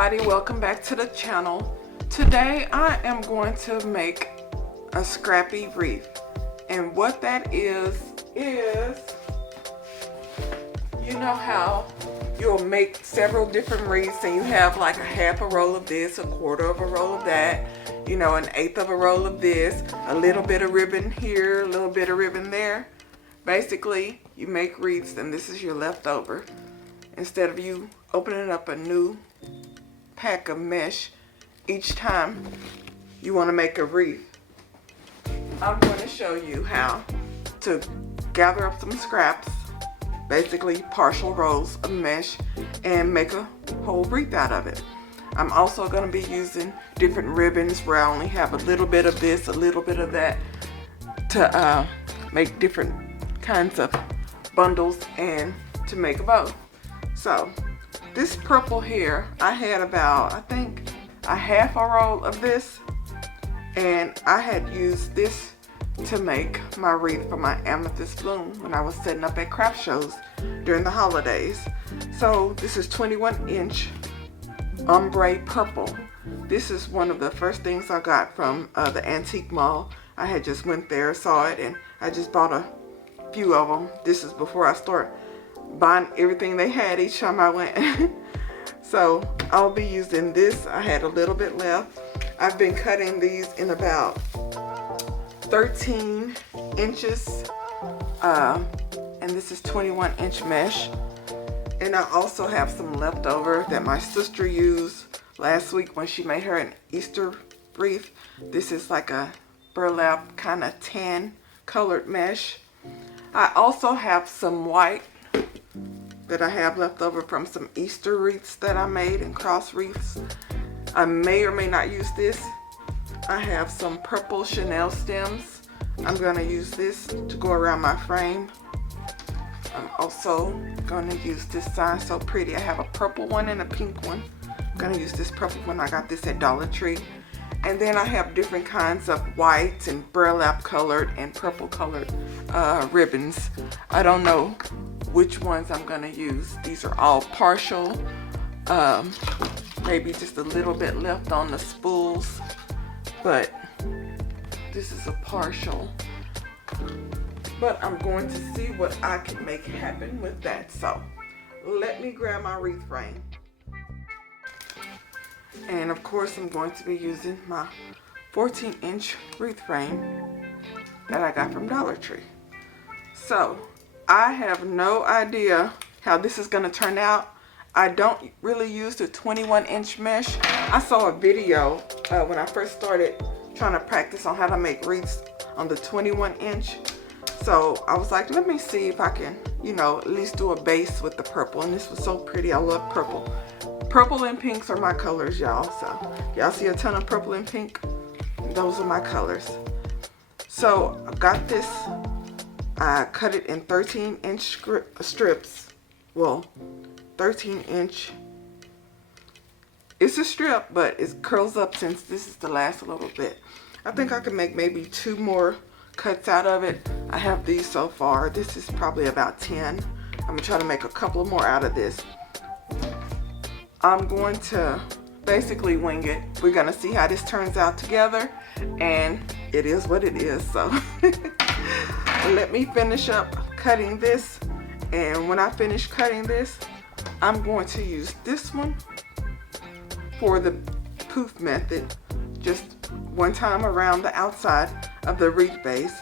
everybody, welcome back to the channel. Today I am going to make a scrappy wreath, and what that is you know how you'll make several different wreaths and you have like a half a roll of this, a quarter of a roll of that, you know, an eighth of a roll of this, a little bit of ribbon here, a little bit of ribbon there. Basically you make wreaths and this is your leftover. Instead of you opening up a new pack of mesh each time you want to make a wreath, I'm going to show you how to gather up some scraps, basically partial rolls of mesh, and make a whole wreath out of it. I'm also going to be using different ribbons where I only have a little bit of this, a little bit of that, to make different kinds of bundles and to make a bow. So this purple here, I had about, I think, a half a roll of this, and I had used this to make my wreath for my amethyst bloom when I was setting up at craft shows during the holidays. So this is 21-inch ombre purple. This is one of the first things I got from the antique mall. I had just went there, saw it, and I just bought a few of them. This is before I start buying everything they had each time I went. So I'll be using this. I had a little bit left. I've been cutting these in about 13 inches, and this is 21-inch mesh. And I also have some leftover that my sister used last week when she made her an Easter wreath. This is like a burlap kind of tan colored mesh. I also have some white that I have left over from some Easter wreaths that I made and cross wreaths. I may or may not use this. I have some purple Chanel stems. I'm gonna use this to go around my frame. I'm also gonna use this sign, so pretty. I have a purple one and a pink one. I'm gonna use this purple one. I got this at Dollar Tree. And then I have different kinds of whites and burlap colored and purple colored ribbons. I don't know which ones I'm gonna use. These are all partial, maybe just a little bit left on the spools, but this is a partial. But I'm going to see what I can make happen with that. So let me grab my wreath frame. And of course I'm going to be using my 14-inch wreath frame that I got from Dollar Tree. So I have no idea how this is going to turn out. I don't really use the 21-inch mesh. I saw a video when I first started trying to practice on how to make wreaths on the 21-inch. So I was like, let me see if I can, you know, at least do a base with the purple. And this was so pretty. I love purple. Purple and pinks are my colors, y'all. So y'all see a ton of purple and pink? Those are my colors. So I got this. I cut it in 13-inch strips. Well, 13-inch. It's a strip, but it curls up since this is the last little bit. I think I can make maybe 2 more cuts out of it. I have these so far. This is probably about 10. I'm gonna try to make a couple more out of this. I'm going to basically wing it. We're gonna see how this turns out together, and it is what it is. So let me finish up cutting this, and when I finish cutting this, I'm going to use this one for the poof method, just one time around the outside of the wreath base,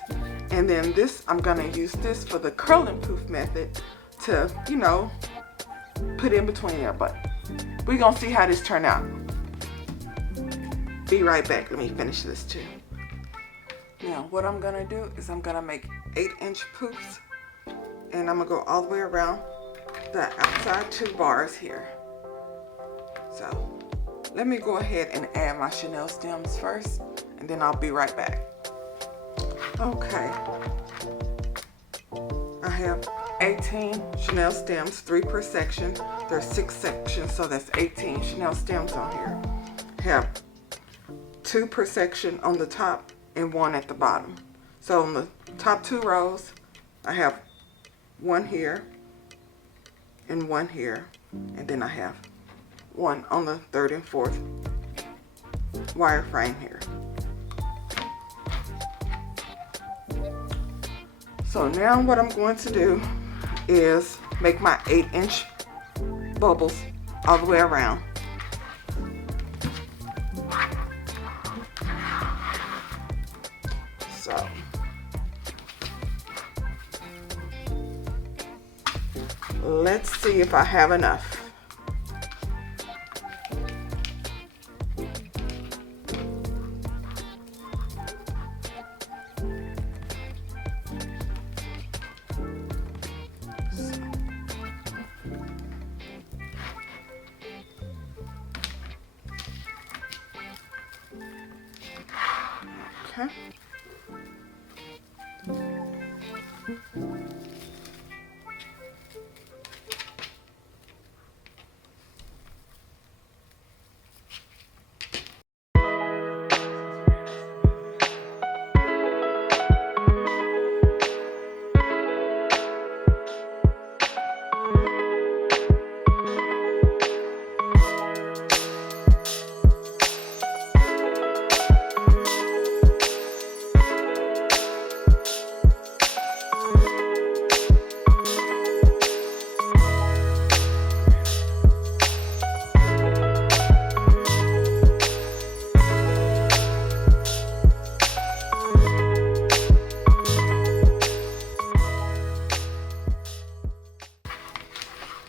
and then this, I'm gonna use this for the curl and poof method to, you know, put in between there. But we're gonna see how this turn out. Be right back. Let me finish this too. Now what I'm gonna do is I'm gonna make 8-inch poofs, and I'm gonna go all the way around the outside 2 bars here. So let me go ahead and add my Chanel stems first, and then I'll be right back. Okay, I have 18 Chanel stems, 3 per section. There's 6 sections, so that's 18 Chanel stems on here. I have 2 per section on the top and 1 at the bottom. So on the top 2 rows, I have 1 here and 1 here, and then I have one on the 3rd and 4th wireframe here. So now what I'm going to do is make my 8-inch bubbles all the way around. So let's see if I have enough. Okay.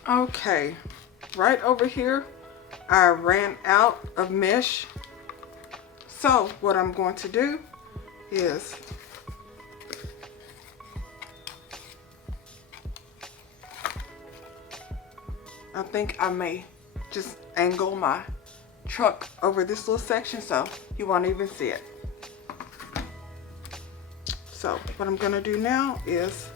Okay, right over here, I ran out of mesh. So what I'm going to do is I think I may just angle my truck over this little section so you won't even see it. So what I'm gonna do now is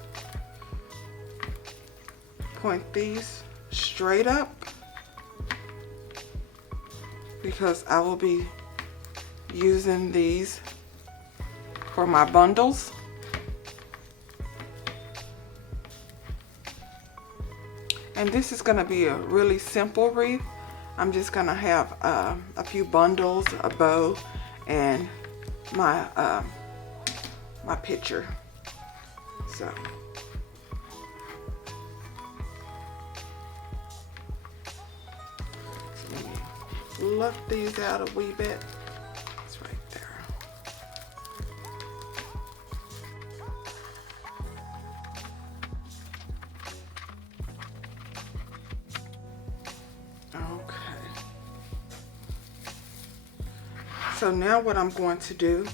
point these straight up because I will be using these for my bundles. And this is gonna be a really simple wreath. I'm just gonna have a few bundles, a bow, and my my picture. So let me luff these out a wee bit. It's right there. Okay. So now what I'm going to do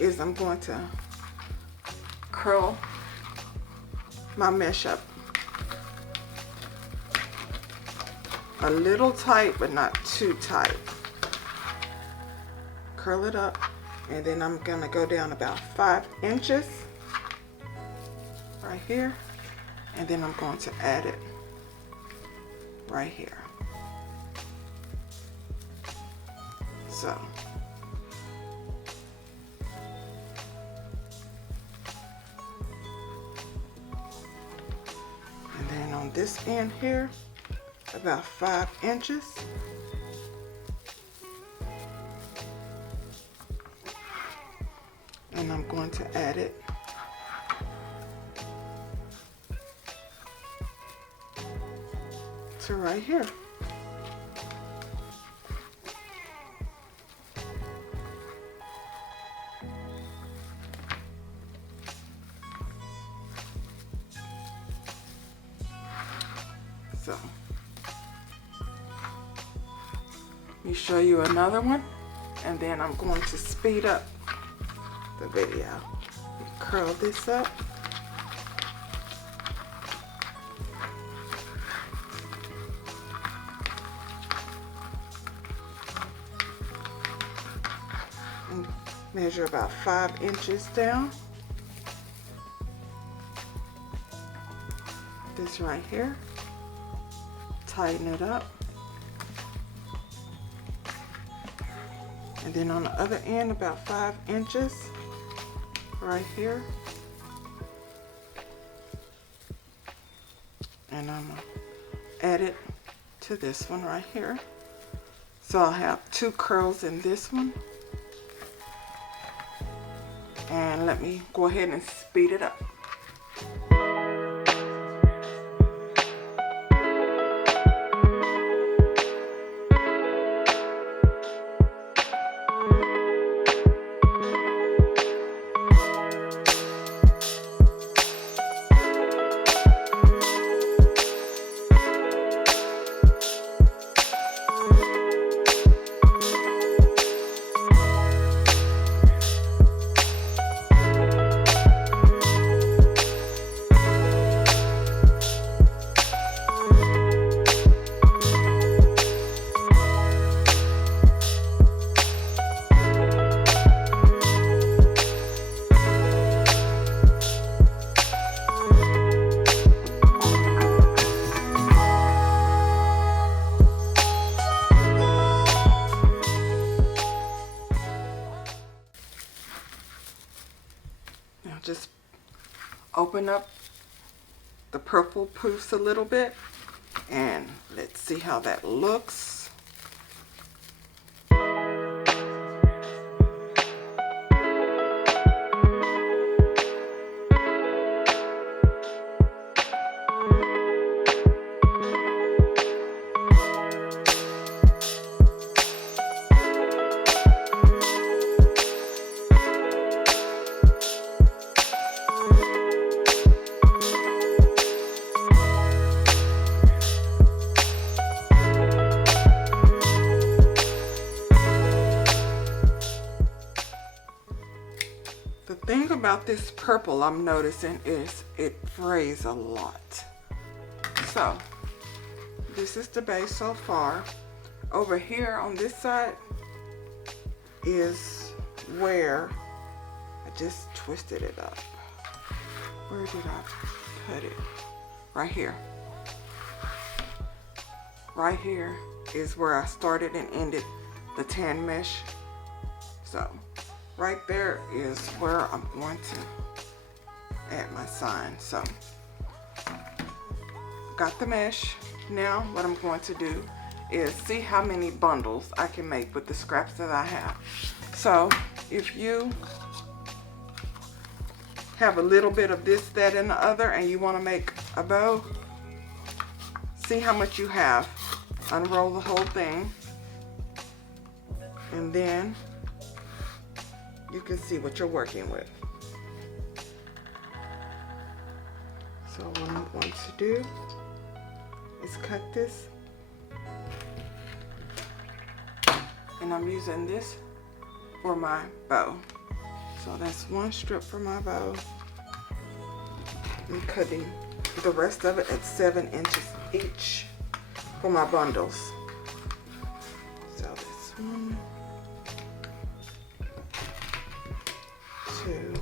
is I'm going to curl my mesh up a little tight, but not too tight. Curl it up, and then I'm gonna go down about 5 inches right here, and then I'm going to add it right here. So and then on this end here, about 5 inches. And I'm going to add it to right here. So let me show you another one, and then I'm going to speed up the video. Curl this up. And measure about 5 inches down. This right here. Tighten it up. And then on the other end, about 5 inches right here. And I'm gonna add it to this one right here. So I'll have 2 curls in this one. And let me go ahead and speed it up. Just open up the purple poofs a little bit and let's see how that looks. The thing about this purple I'm noticing is it frays a lot. So this is the base so far. Over here on this side is where I just twisted it up. Where did I put it? Right here. Right here is where I started and ended the tan mesh. So right there is where I'm going to add my sign. So got the mesh. Now what I'm going to do is see how many bundles I can make with the scraps that I have. So if you have a little bit of this, that, and the other, and you want to make a bow, see how much you have. Unroll the whole thing, and then you can see what you're working with. So what I'm going to do is cut this, and I'm using this for my bow. So that's one strip for my bow. I'm cutting the rest of it at 7 inches each for my bundles. So this 1, 2,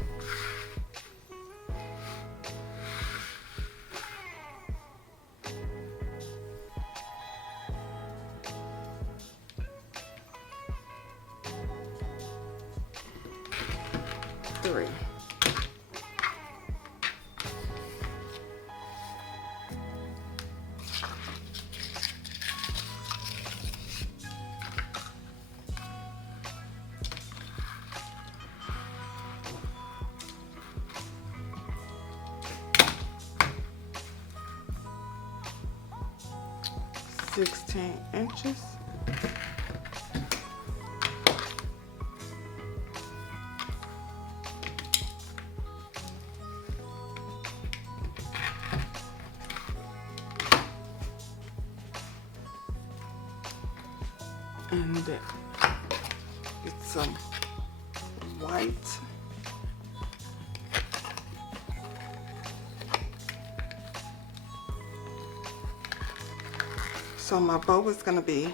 3. Sixteen inches. And then get some white. So my bow is going to be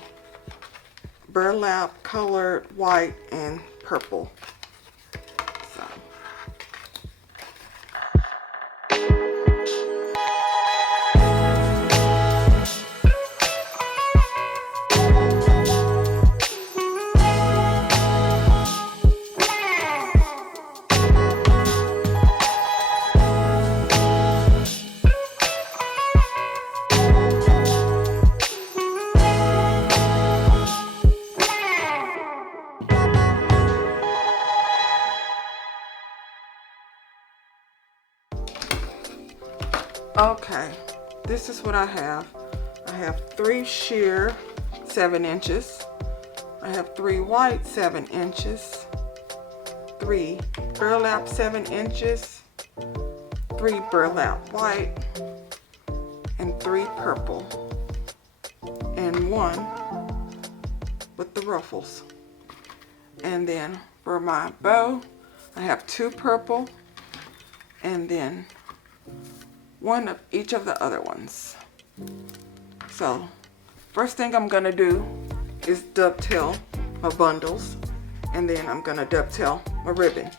burlap colored white and purple. So. Okay, this is what I have. I have 3 sheer 7 inches. I have 3 white 7 inches. 3 burlap 7 inches. 3 burlap white. And 3 purple. And 1 with the ruffles. And then for my bow, I have 2 purple. And then 1 of each of the other ones. So first thing I'm gonna do is dovetail my bundles, and then I'm gonna dovetail my ribbon.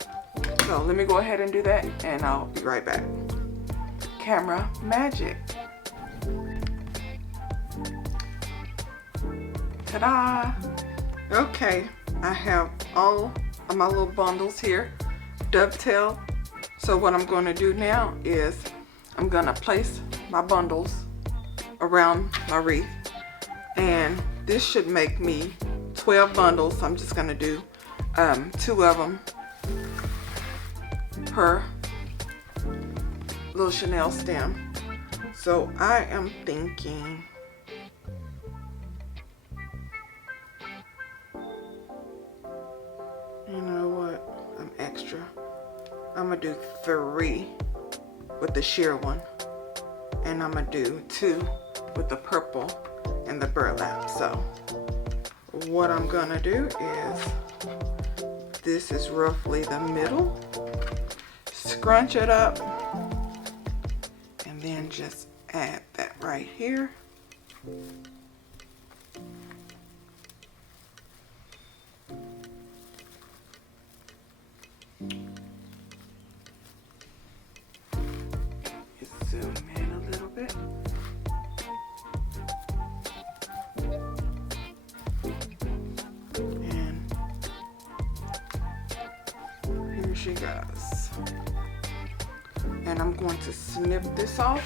So let me go ahead and do that, and I'll be right back. Camera magic. Ta-da! Okay, I have all of my little bundles here dovetailed. So what I'm going to do now is I'm going to place my bundles around my wreath, and this should make me 12 bundles. I'm just going to do 2 of them per little Chanel stem. So I am thinking you know what, I'm extra. I'm gonna do 3 with the sheer one, and I'm gonna do 2 with the purple and the burlap. So what I'm gonna do is, this is roughly the middle, scrunch it up, and then just add that right here. Zoom in a little bit. And here she goes. And I'm going to snip this off.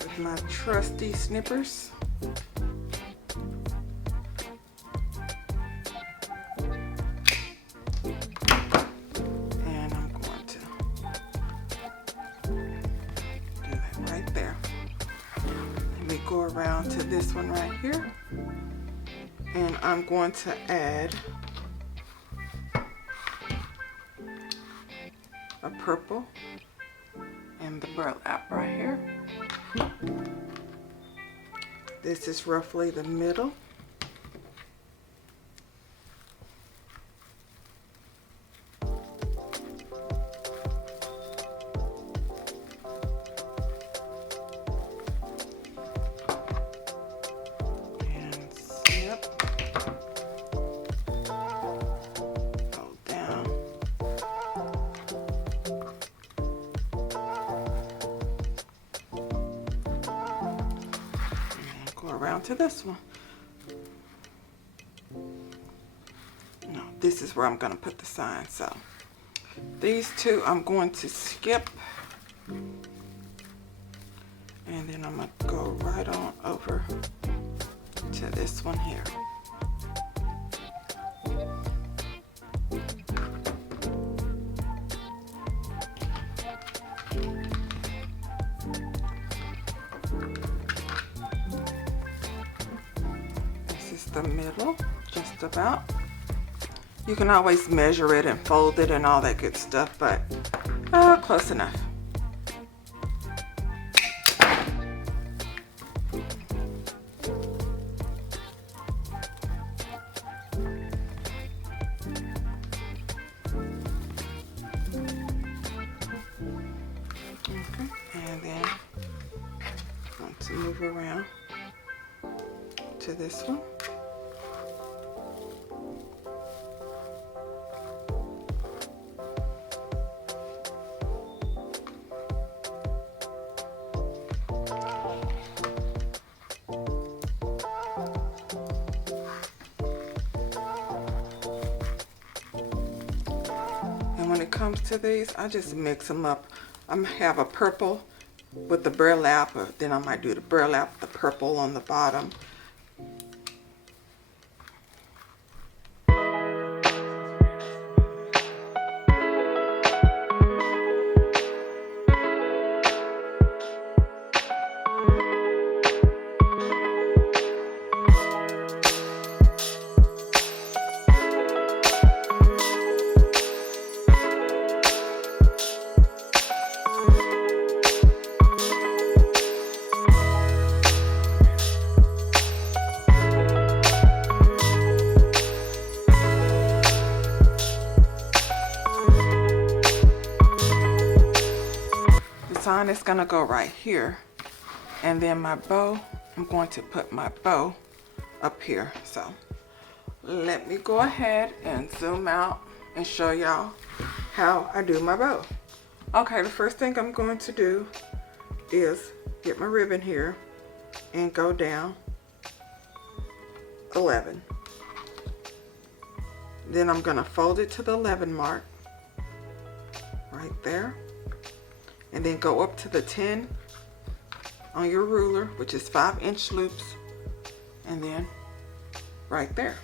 With my trusty snippers. Go around to this one right here, and I'm going to add a purple and the burlap right here. This is roughly the middle. Around to this one. No, this is where I'm going to put the sign. So these 2 I'm going to skip, and then I'm going to go right on over to this one here. The middle, just about. You can always measure it and fold it and all that good stuff, but close enough. Okay, and then I'm going to move around to this one. When it comes to these, I just mix them up. I'm gonna have a purple with the burlap, or then I might do the burlap, the purple on the bottom. sign is gonna go right here. And then my bow, I'm going to put my bow up here. So let me go ahead and zoom out and show y'all how I do my bow. Okay, the first thing I'm going to do is get my ribbon here and go down 11. Then I'm gonna fold it to the 11 mark right there, and then go up to the 10 on your ruler, which is 5-inch loops, and then right there,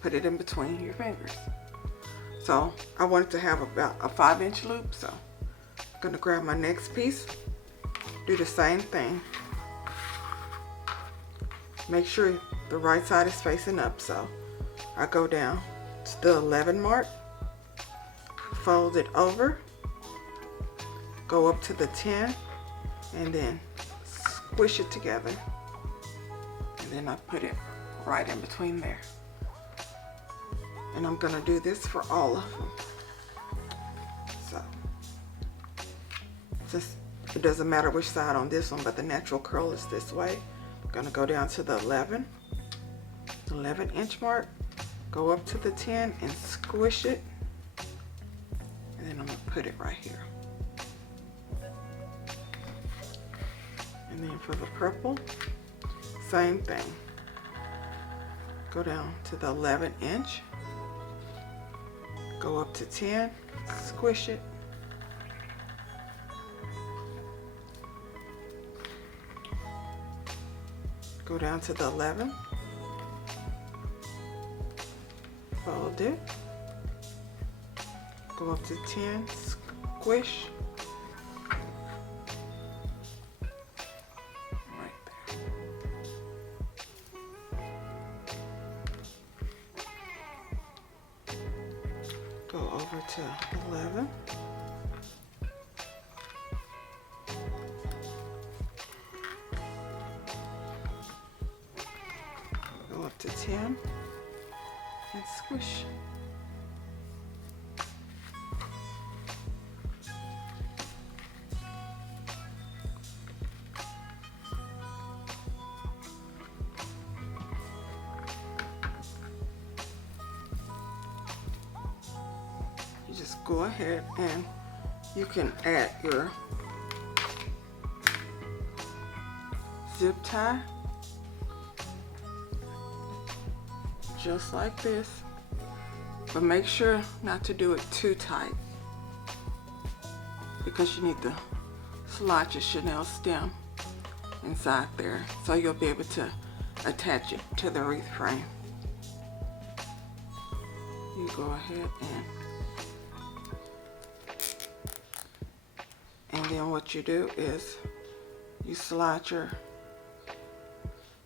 put it in between your fingers. So I wanted to have about a 5-inch loop, so I'm gonna grab my next piece, do the same thing. Make sure the right side is facing up, so I go down to the 11 mark, fold it over, go up to the 10, and then squish it together, and then I put it right in between there. And I'm gonna do this for all of them. So since it doesn't matter which side on this one, but the natural curl is this way, I'm gonna go down to the 11-inch mark, go up to the 10 and squish it, and then I'm gonna put it right here. And then for the purple, same thing. Go down to the 11-inch, go up to 10, squish it, go down to the 11, fold it, go up to 10, squish, right there. Go over to 11. Go up to 10 and squish. You just go ahead and you can add your zip tie just like this, but make sure not to do it too tight because you need to slide your Chanel stem inside there so you'll be able to attach it to the wreath frame. You go ahead and then what you do is you slide your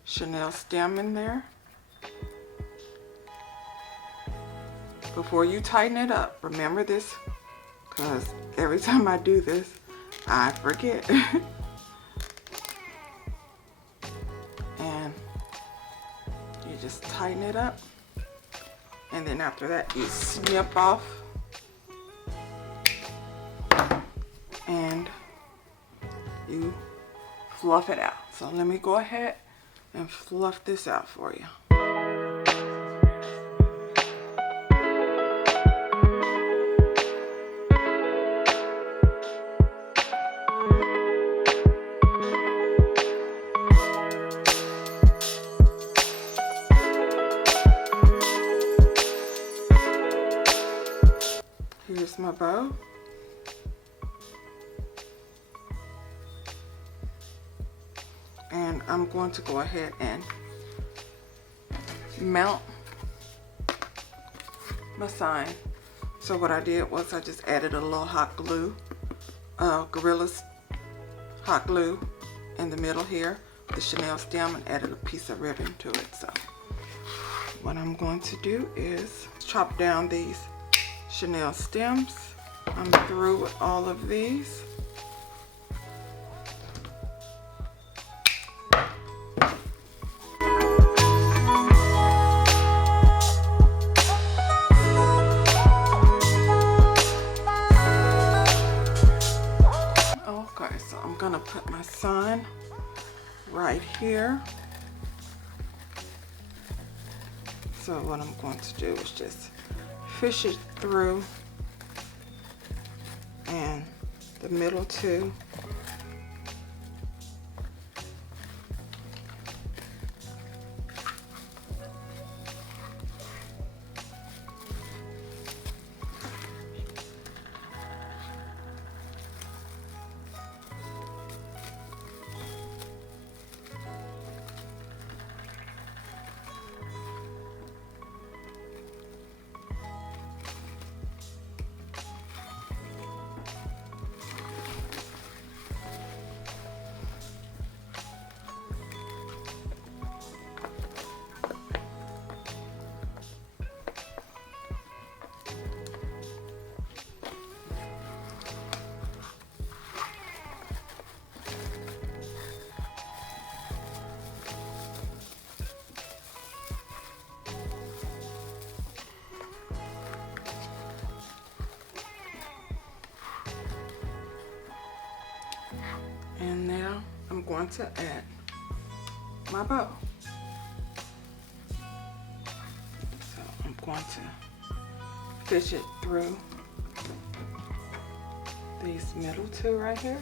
Chanel stem in there. Before you tighten it up, remember this, because every time I do this, I forget. And you just tighten it up, and then after that, you snip off, and you fluff it out. So let me go ahead and fluff this out for you. Here's my bow. And I'm going to go ahead and mount my sign. So what I did was I just added a little hot glue, Gorilla's hot glue in the middle here, the Chanel stem, and added a piece of ribbon to it. So what I'm going to do is chop down these Chanel stems. I'm through with all of these. Okay, gonna put my sun right here. So what I'm going to do is just fish it through and the middle two. And now I'm going to add my bow. So I'm going to fish it through these middle two right here.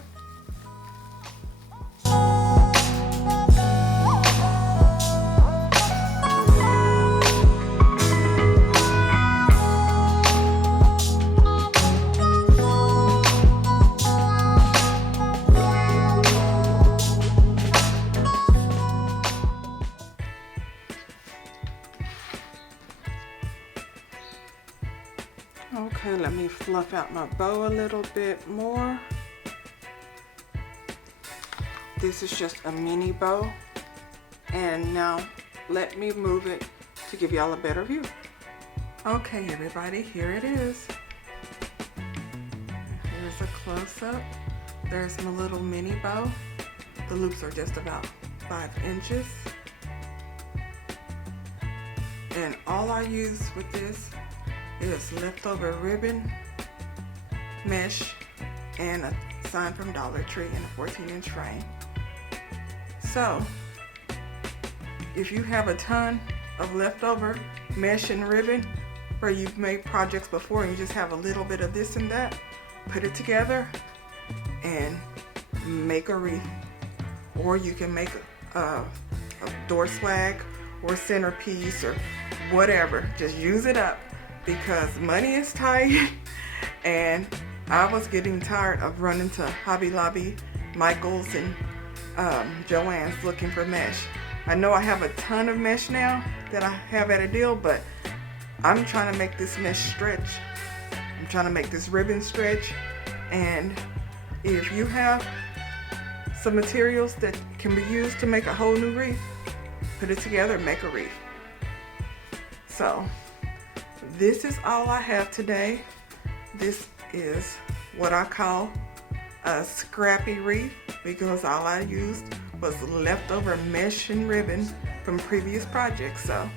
Okay, let me fluff out my bow a little bit more. This is just a mini bow. And now let me move it to give y'all a better view. Okay, everybody, here it is. Here's a close-up. There's my little mini bow. The loops are just about 5 inches. And all I use with this is leftover ribbon, mesh, and a sign from Dollar Tree in a 14-inch frame. So, if you have a ton of leftover mesh and ribbon where you've made projects before and you just have a little bit of this and that, put it together and make a wreath. Or you can make a door swag or centerpiece or whatever. Just use it up, because money is tight and I was getting tired of running to Hobby Lobby, Michael's, and Joann's looking for mesh. I know I have a ton of mesh now that I have at a deal, but I'm trying to make this mesh stretch. I'm trying to make this ribbon stretch. And if you have some materials that can be used to make a whole new wreath, put it together and make a wreath. So this is all I have today. This is what I call a scrappy wreath, because all I used was leftover mesh and ribbon from previous projects. So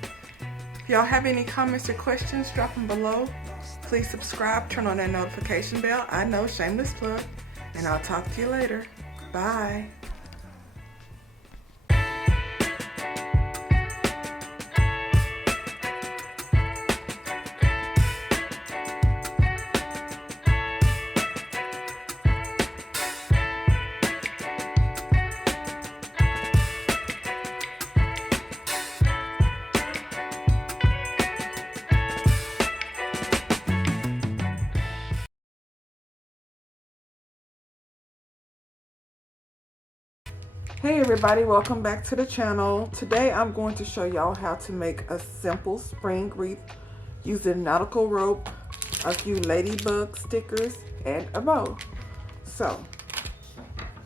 if y'all have any comments or questions, drop them below. Please subscribe, turn on that notification bell. I know, shameless plug. And I'll talk to you later. Bye. Hey everybody, welcome back to the channel. Today I'm going to show y'all how to make a simple spring wreath using nautical rope, a few ladybug stickers, and a bow. So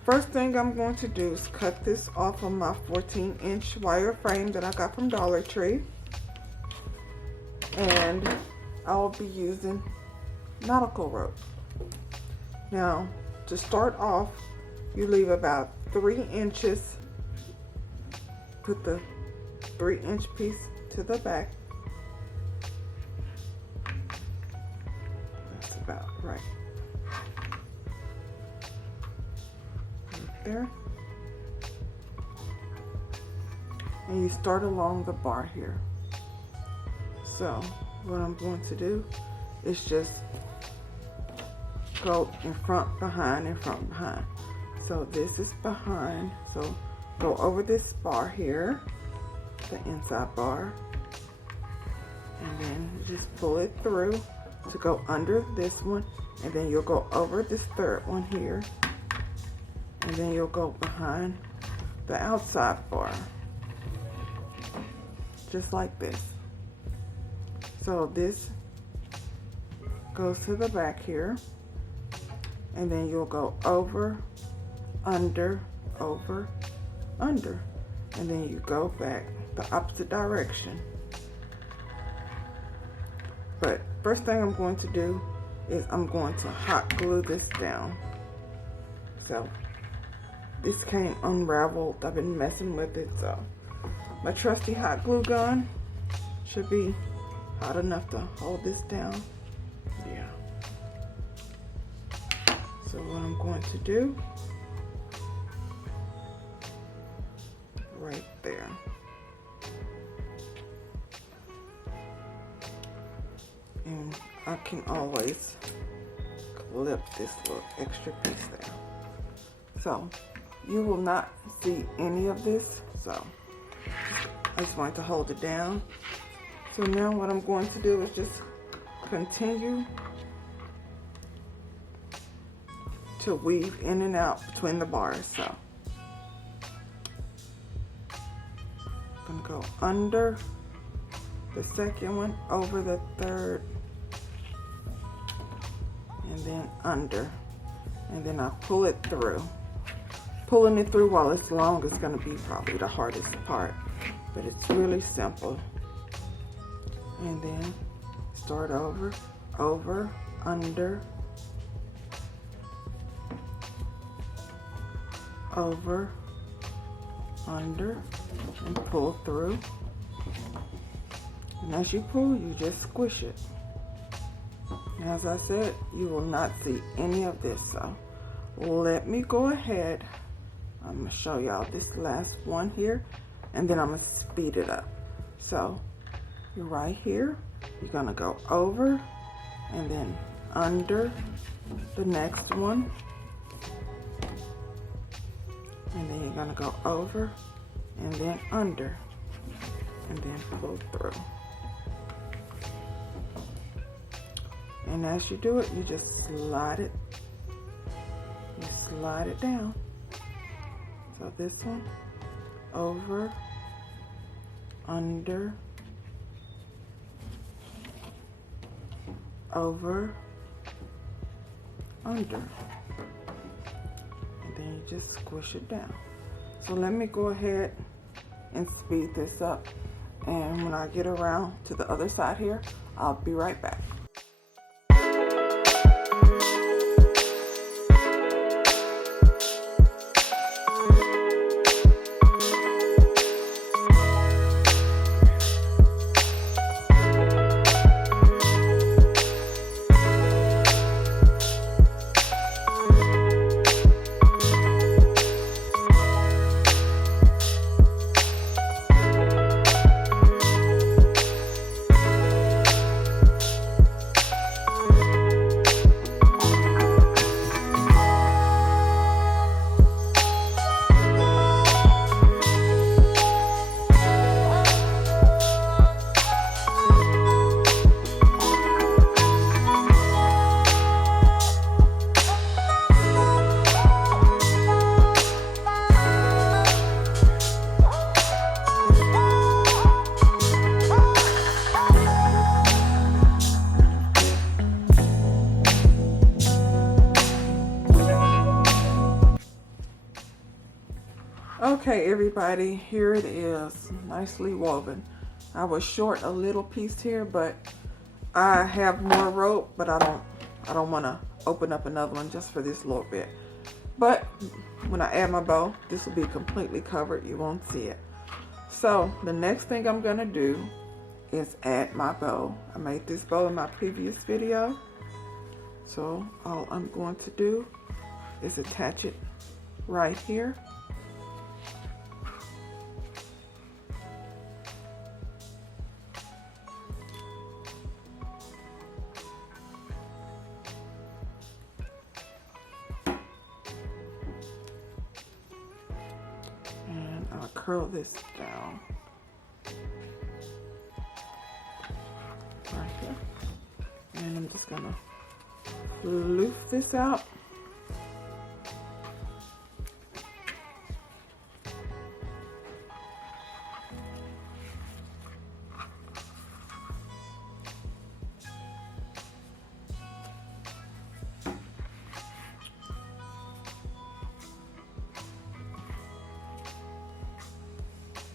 first thing I'm going to do is cut this off of my 14-inch wire frame that I got from Dollar Tree, and I'll be using nautical rope. Now to start off, you leave about 3 inches, put the 3-inch piece to the back. That's about right. there. And you start along the bar here. So what I'm going to do is just go in front, behind, in front, behind. So this is behind, so go over this bar here, the inside bar, and then just pull it through to go under this one, and then you'll go over this third one here, and then you'll go behind the outside bar, just like this. So this goes to the back here, and then you'll go over, under, over, under, and then you go back the opposite direction. But first thing I'm going to do is I'm going to hot glue this down. So this came unraveled. I've been messing with it, so my trusty hot glue gun should be hot enough to hold this down. Yeah. So what I'm going to do, right there. And I can always clip this little extra piece there. So you will not see any of this, so I just wanted to hold it down. So now what I'm going to do is just continue to weave in and out between the bars. So I'm gonna go under the second one, over the third, and then under, and then I pull it through. Pulling it through while it's long is gonna be probably the hardest part, but it's really simple. And then start over, over, under, over, under, and pull through. And as you pull, you just squish it. And as I said, you will not see any of this. So let me go ahead. I'm gonna show y'all this last one here, and then I'm gonna speed it up. So you're right here, you're gonna go over and then under the next one, and then you're gonna go over and then under, and then pull through. And as you do it, you just slide it, down. So this one, over, under, over, under, and then you just squish it down. So let me go ahead and speed this up, and when I get around to the other side here, I'll be right back. Okay, everybody, here it is, nicely woven. I was short a little piece here, but I have more rope, but I don't want to open up another one just for this little bit. But when I add my bow, this will be completely covered. You won't see it. So the next thing I'm gonna do is add my bow. I made this bow in my previous video. So all I'm going to do is attach it right here. And I'll curl this down right here. And I'm just gonna loof this out.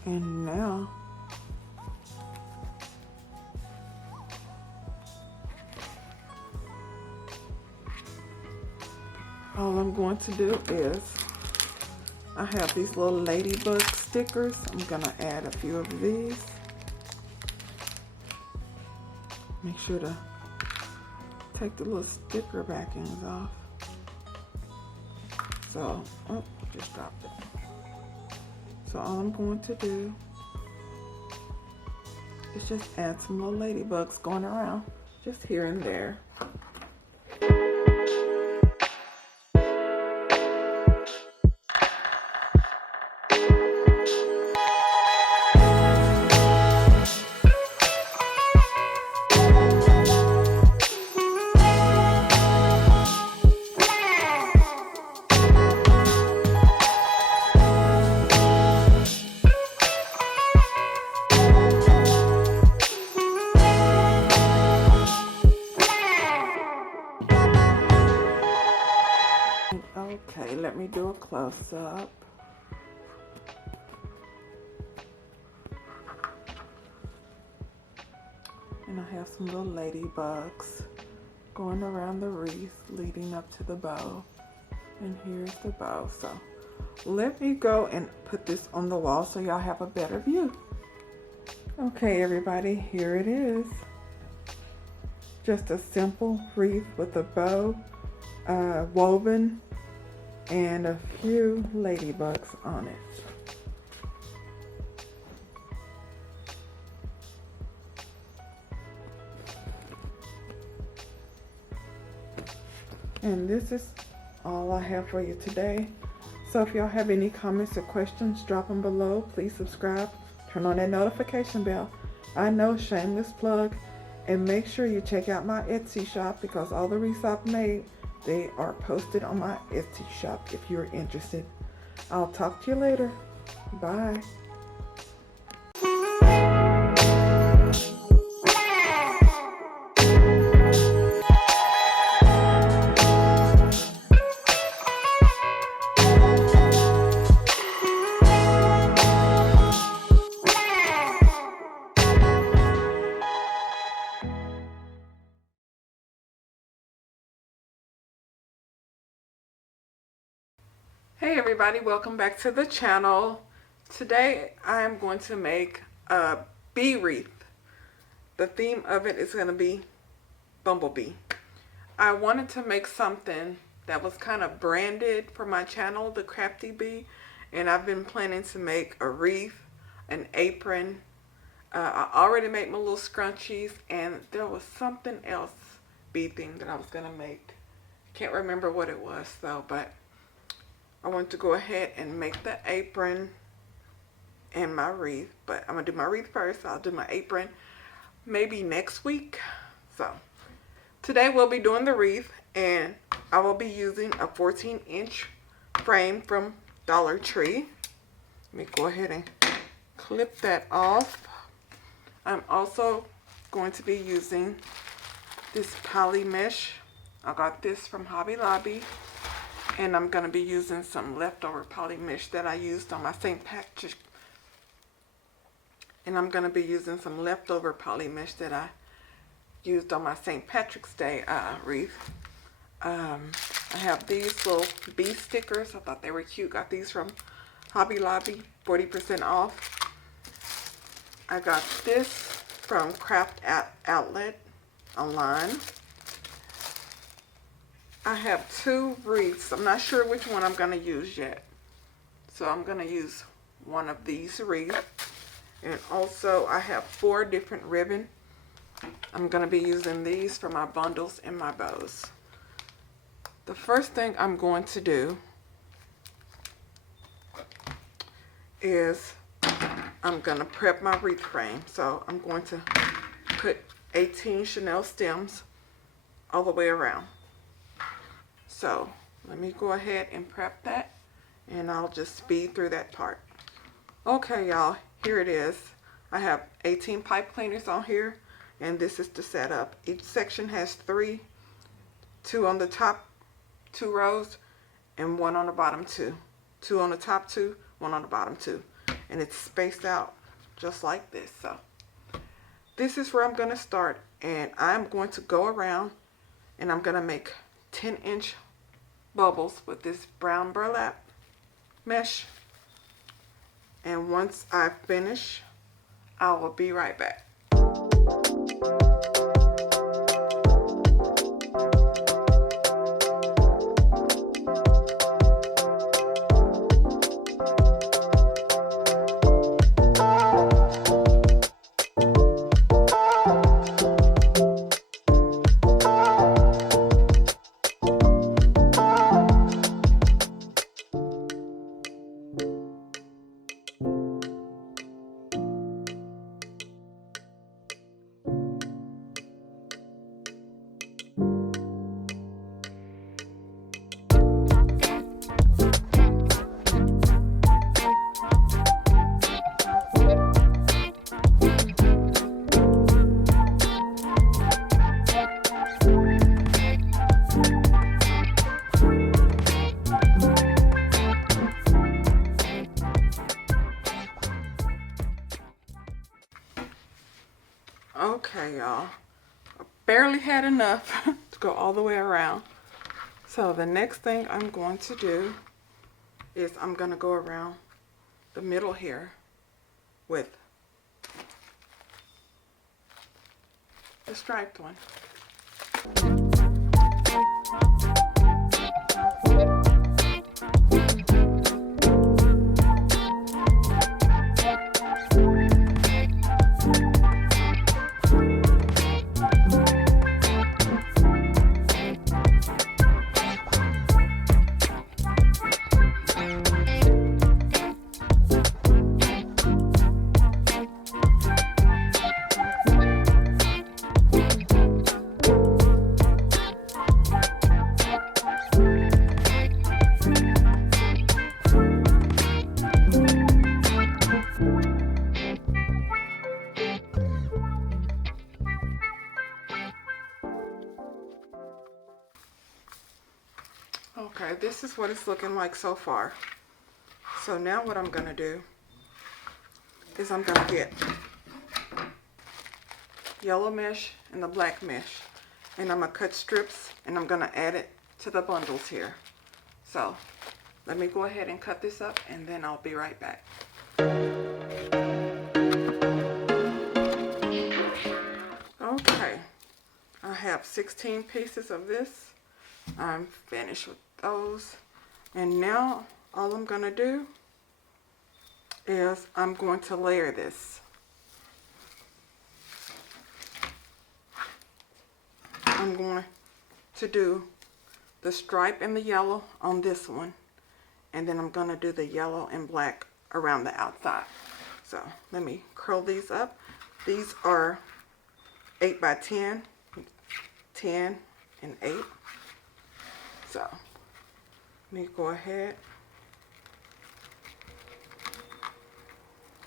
And now all I'm going to do is, I have these little ladybug stickers. I'm gonna add a few of these. Make sure to take the little sticker backings off. So, oh, just dropped it. So all I'm going to do is just add some little ladybugs going around, just here and there. Okay, let me do a close-up. And I have some little ladybugs going around the wreath leading up to the bow. And here's the bow. So let me go and put this on the wall so y'all have a better view. Okay, everybody, here it is. Just a simple wreath with a bow, woven, and a few ladybugs on it. And this is all I have for you today. So if y'all have any comments or questions, drop them below. Please subscribe, turn on that notification bell. I know, shameless plug. And make sure you check out my Etsy shop, because all the wreaths I've made, they are posted on my Etsy shop if you're interested. I'll talk to you later. Bye. Hey everybody, welcome back to the channel. Today I am going to make a bee wreath. The theme of it is going to be bumblebee. I wanted to make something that was kind of branded for my channel, the Crafty Bee, and I've been planning to make a wreath, an apron. I already made my little scrunchies, and there was something else bee thing that I was going to make. Can't remember what it was though, but I want to go ahead and make the apron and my wreath, but I'm going to do my wreath first. I'll do my apron maybe next week. So today we'll be doing the wreath, and I will be using a 14-inch frame from Dollar Tree. Let me go ahead and clip that off. I'm also going to be using this poly mesh. I got this from Hobby Lobby. And I'm going to be using some leftover poly mesh that I used on my St. Patrick's. And I'm going to be using some leftover poly mesh that I used on my St. Patrick's Day wreath. I have these little bee stickers. I thought they were cute. Got these from Hobby Lobby, 40% off. I got this from Craft Outlet online. I have two wreaths. I'm not sure which one I'm going to use yet. So I'm going to use one of these wreaths. And also I have 4 different ribbon. I'm going to be using these for my bundles and my bows. The first thing I'm going to do is I'm going to prep my wreath frame. So I'm going to put 18 Chanel stems all the way around. So let me go ahead and prep that, and I'll just speed through that part. Okay, y'all, here it is. I have 18 pipe cleaners on here, and this is the setup. Each section has 3, 2 on the top 2 rows, and 1 on the bottom 2. 2 on the top 2, 1 on the bottom 2. And it's spaced out just like this. So this is where I'm going to start, and I'm going to go around and I'm going to make 10-inch bubbles with this brown burlap mesh. And once I finish, I will be right back. Okay, y'all, I barely had enough to go all the way around. So the next thing I'm going to do is I'm going to go around the middle here with the striped one. Okay, this is what it's looking like so far. So now what I'm going to do is I'm going to get yellow mesh and the black mesh, and I'm going to cut strips and I'm going to add it to the bundles here. So let me go ahead and cut this up, and then I'll be right back. Okay, I have 16 pieces of this. I'm finished with those, and now all I'm going to do is I'm going to layer this. I'm going to do the stripe and the yellow on this one, and then I'm going to do the yellow and black around the outside. So let me curl these up. These are 8 by 10, 10 and 8. So let me go ahead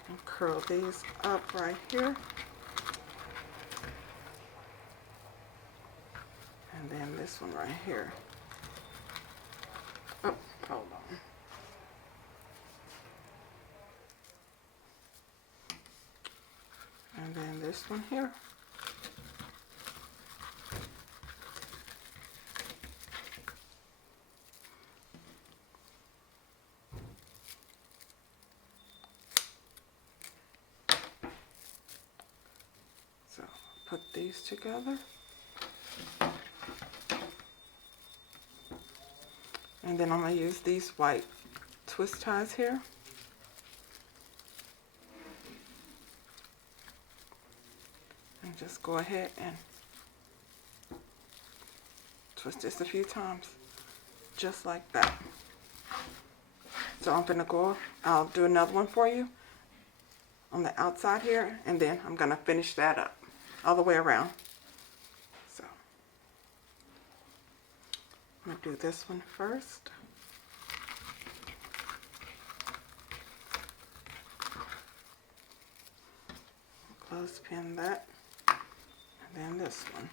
and curl these up right here. And then this one right here. Oh, hold on. And then this one here. So put these together. And then I'm going to use these white twist ties here. And just go ahead and twist this a few times, just like that. So I'm gonna go, I'll do another one for you on the outside here, and then I'm gonna finish that up all the way around. So I'm gonna do this one first. Clothespin that, and then this one.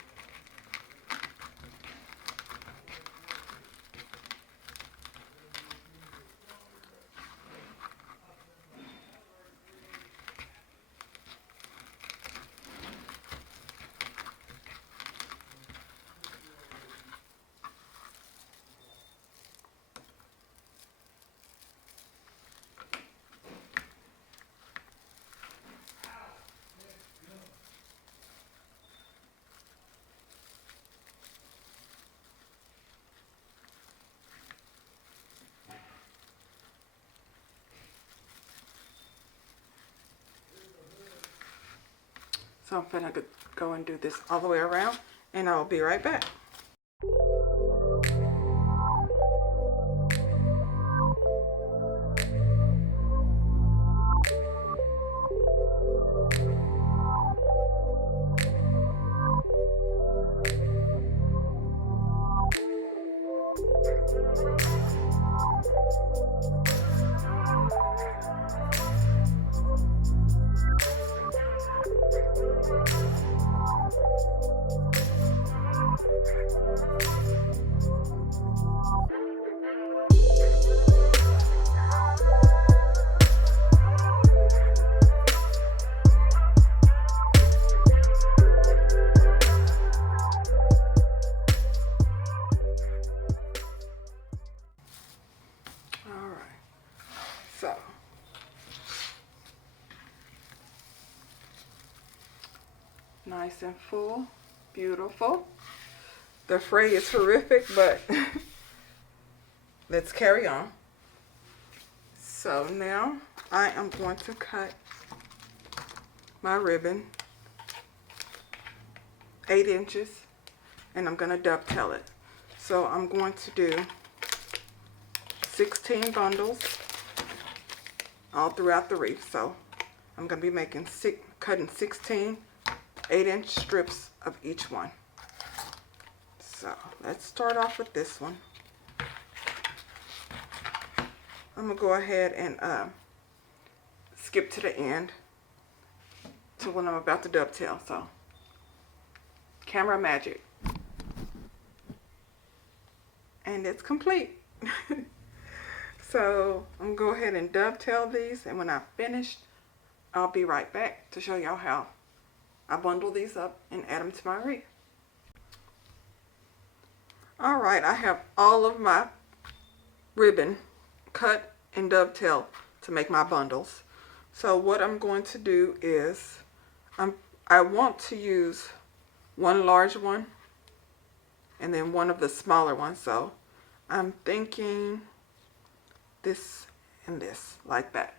So I'm gonna go and do this all the way around, and I'll be right back. So, nice and full, beautiful. The fray is horrific, but let's carry on. So now I am going to cut my ribbon 8 inches, and I'm going to dovetail it. So I'm going to do 16 bundles all throughout the wreath. So I'm going to be making cutting 16 8-inch strips of each one. So let's start off with this one. I'm going to go ahead and skip to the end to when I'm about to dovetail. So camera magic. And it's complete. So I'm going to go ahead and dovetail these, and when I'm finished, I'll be right back to show y'all how I bundle these up and add them to my wreath. Alright, I have all of my ribbon cut and dovetailed to make my bundles. So what I'm going to do is, I want to use one large one and then one of the smaller ones. So I'm thinking this and this, like that.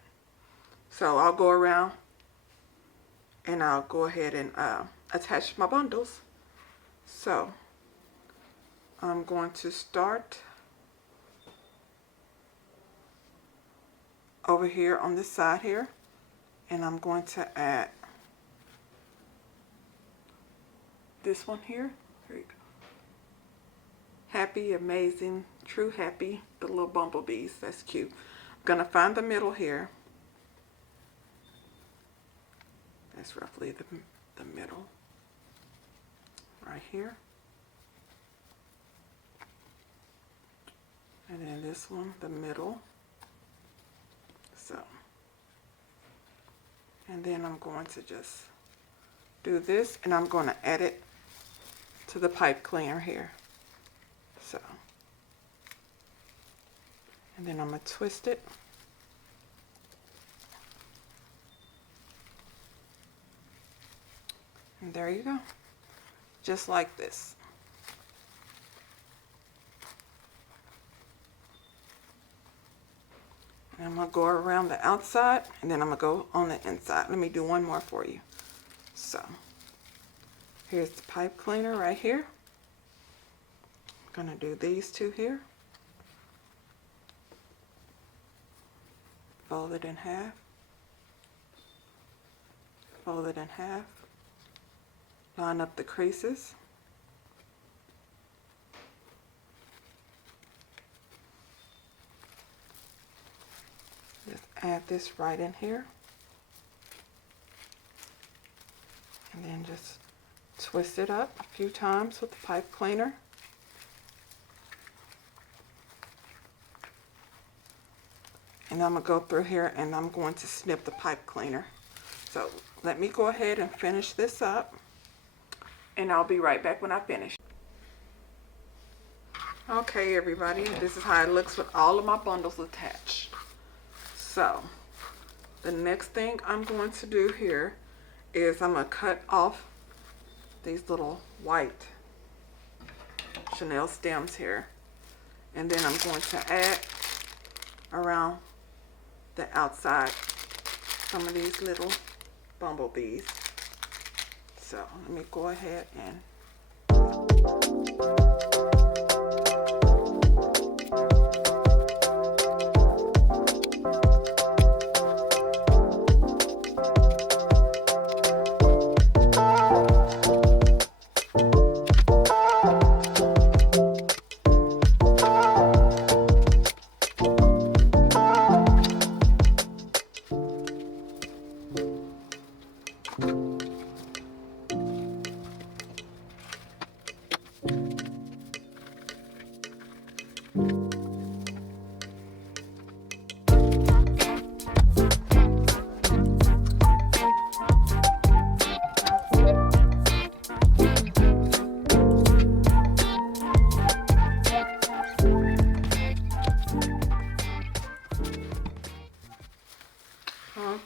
So I'll go around and I'll go ahead and attach my bundles. So I'm going to start over here on this side here, and I'm going to add this one here. Here you go. Happy, amazing, true happy, the little bumblebees. That's cute. I'm gonna find the middle here. That's roughly the middle right here. And then this one, the middle. So, and then I'm going to just do this, and I'm going to add it to the pipe cleaner here. So, and then I'm going to twist it. And there you go. Just like this. going to go around the outside and then I'm going to go on the inside. Let me do one more for you. So here's the pipe cleaner right here. I'm going to do these two here. Fold it in half. Fold it in half. Line up the creases. Just add this right in here. And then just twist it up a few times with the pipe cleaner. And I'm going to go through here and I'm going to snip the pipe cleaner. So let me go ahead and finish this up. And I'll be right back when I finish. Okay, everybody, this is how it looks with all of my bundles attached. So the next thing I'm going to do here is I'm going to cut off these little white chenille stems here. And then I'm going to add around the outside some of these little bumblebees. So let me go ahead and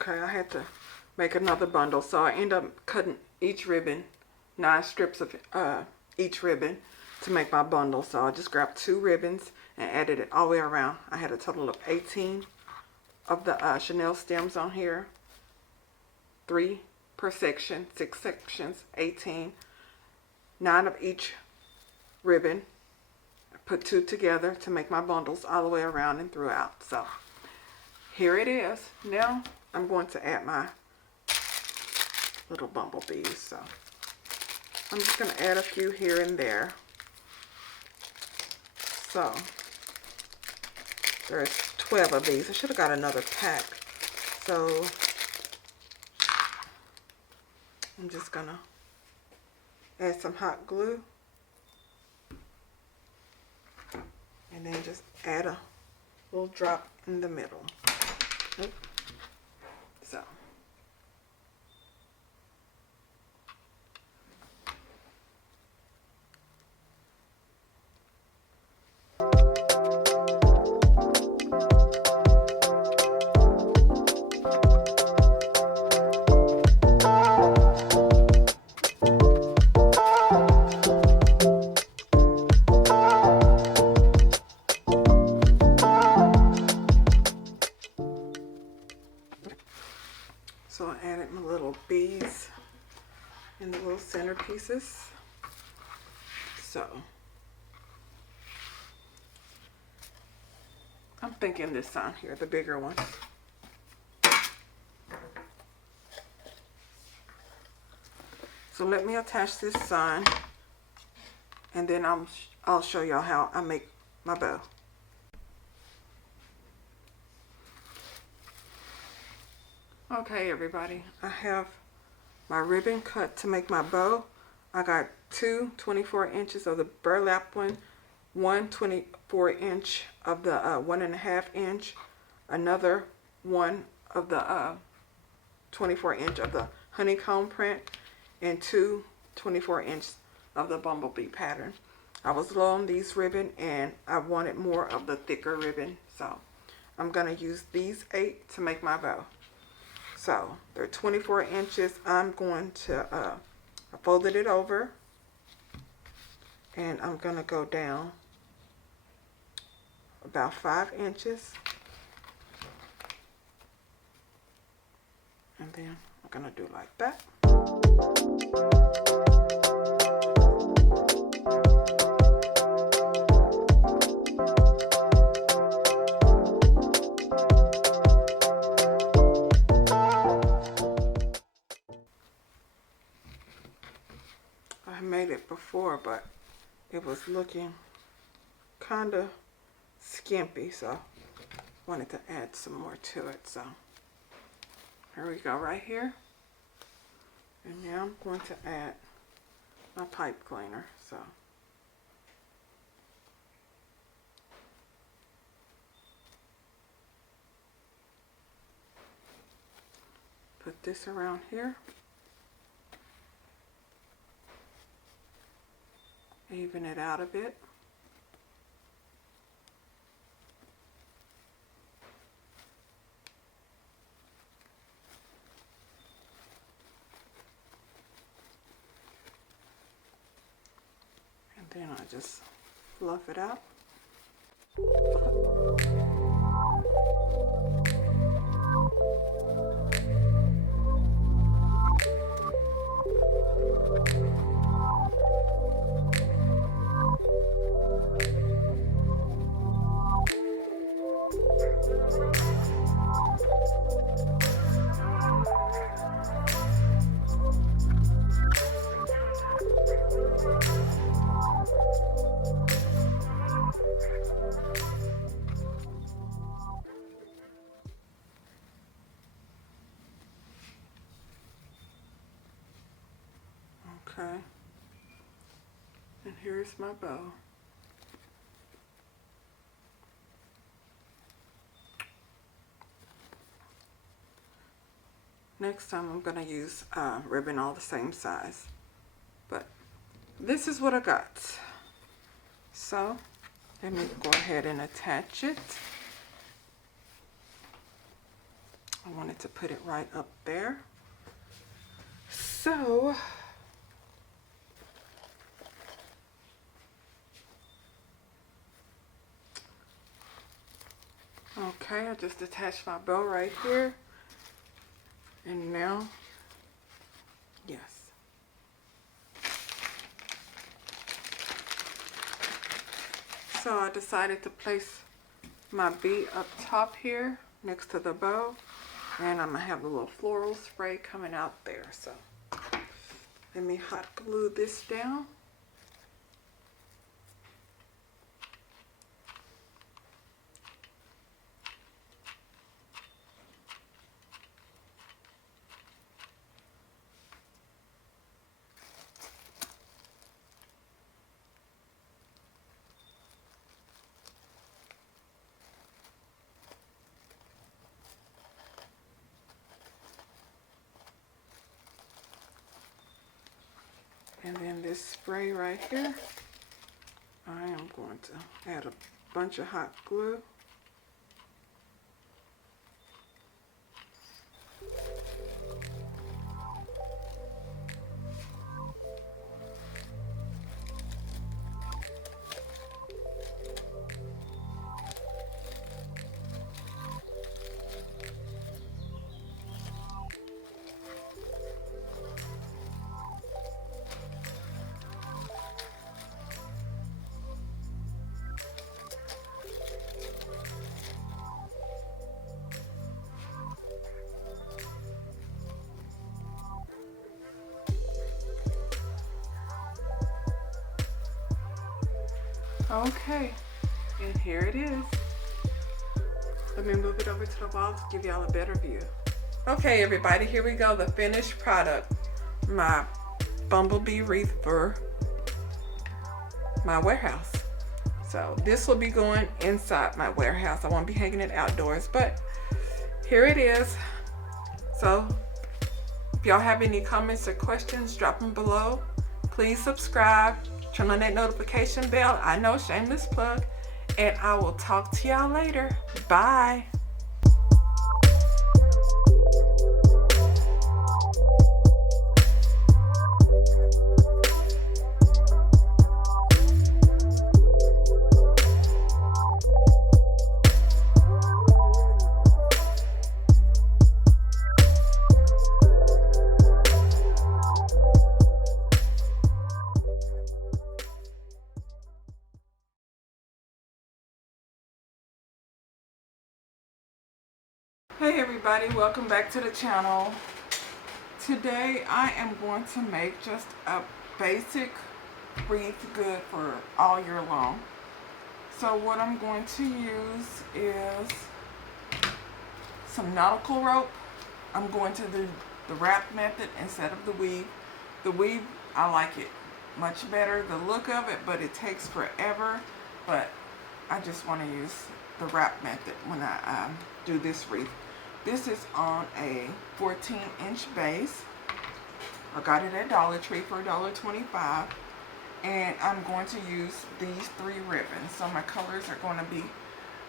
okay, I had to make another bundle, so I end up cutting each ribbon, 9 strips of each ribbon to make my bundle. So I just grabbed 2 ribbons and added it all the way around. I had a total of 18 of the chenille stems on here, 3 per section, 6 sections, 18, 9 of each ribbon. I put 2 together to make my bundles all the way around and throughout. So here it is. Now I'm going to add my little bumblebees. So I'm just going to add a few here and there. So there's 12 of these. I should have got another pack. So I'm just going to add some hot glue. And then just add a little drop in the middle. So I added my little beads in the little centerpieces. So I'm thinking this on here, the bigger one. So let me attach this sign, and then I'll show y'all how I make my bow. Okay, everybody, I have my ribbon cut to make my bow. I got 2 24 inches of the burlap one, 1 24-inch of the 1.5 inch, another one of the 24-inch of the honeycomb print, and 2 24-inch of the bumblebee pattern. I was low on these ribbon and I wanted more of the thicker ribbon, so I'm going to use these 8 to make my bow. So they're 24 inches. I'm going to, I folded it over and I'm going to go down about 5 inches. And then I'm gonna do like that. I made it before, but it was looking kind of skimpy, so I wanted to add some more to it. So here we go right here. And now I'm going to add my pipe cleaner. So put this around here. Even it out a bit. And then I just fluff it out. Okay, and here's my bow. Next time I'm gonna use ribbon all the same size, but this is what I got. So let me go ahead and attach it. I wanted to put it right up there. So okay, I just attached my bow right here. And now, yes. So I decided to place my bee up top here next to the bow. And I'm gonna have a little floral spray coming out there. So let me hot glue this down. And then this spray right here, I am going to add a bunch of hot glue. Okay, and here it is. Let me move it over to the wall to give y'all a better view. Okay, everybody, here we go, the finished product. My bumblebee wreath for my warehouse. So this will be going inside my warehouse. I won't be hanging it outdoors, but here it is. So if y'all have any comments or questions, drop them below. Please subscribe. Turn on that notification bell. I know, shameless plug. And I will talk to y'all later. Bye. Hey everybody, welcome back to the channel. Today I am going to make just a basic wreath good for all year long. So what I'm going to use is some nautical rope. I'm going to do the wrap method instead of the weave. The weave, I like it much better, the look of it, but it takes forever. But I just want to use the wrap method when I do this wreath. This is on a 14-inch base. I got it at Dollar Tree for $1.25. And I'm going to use these 3 ribbons. So my colors are going to be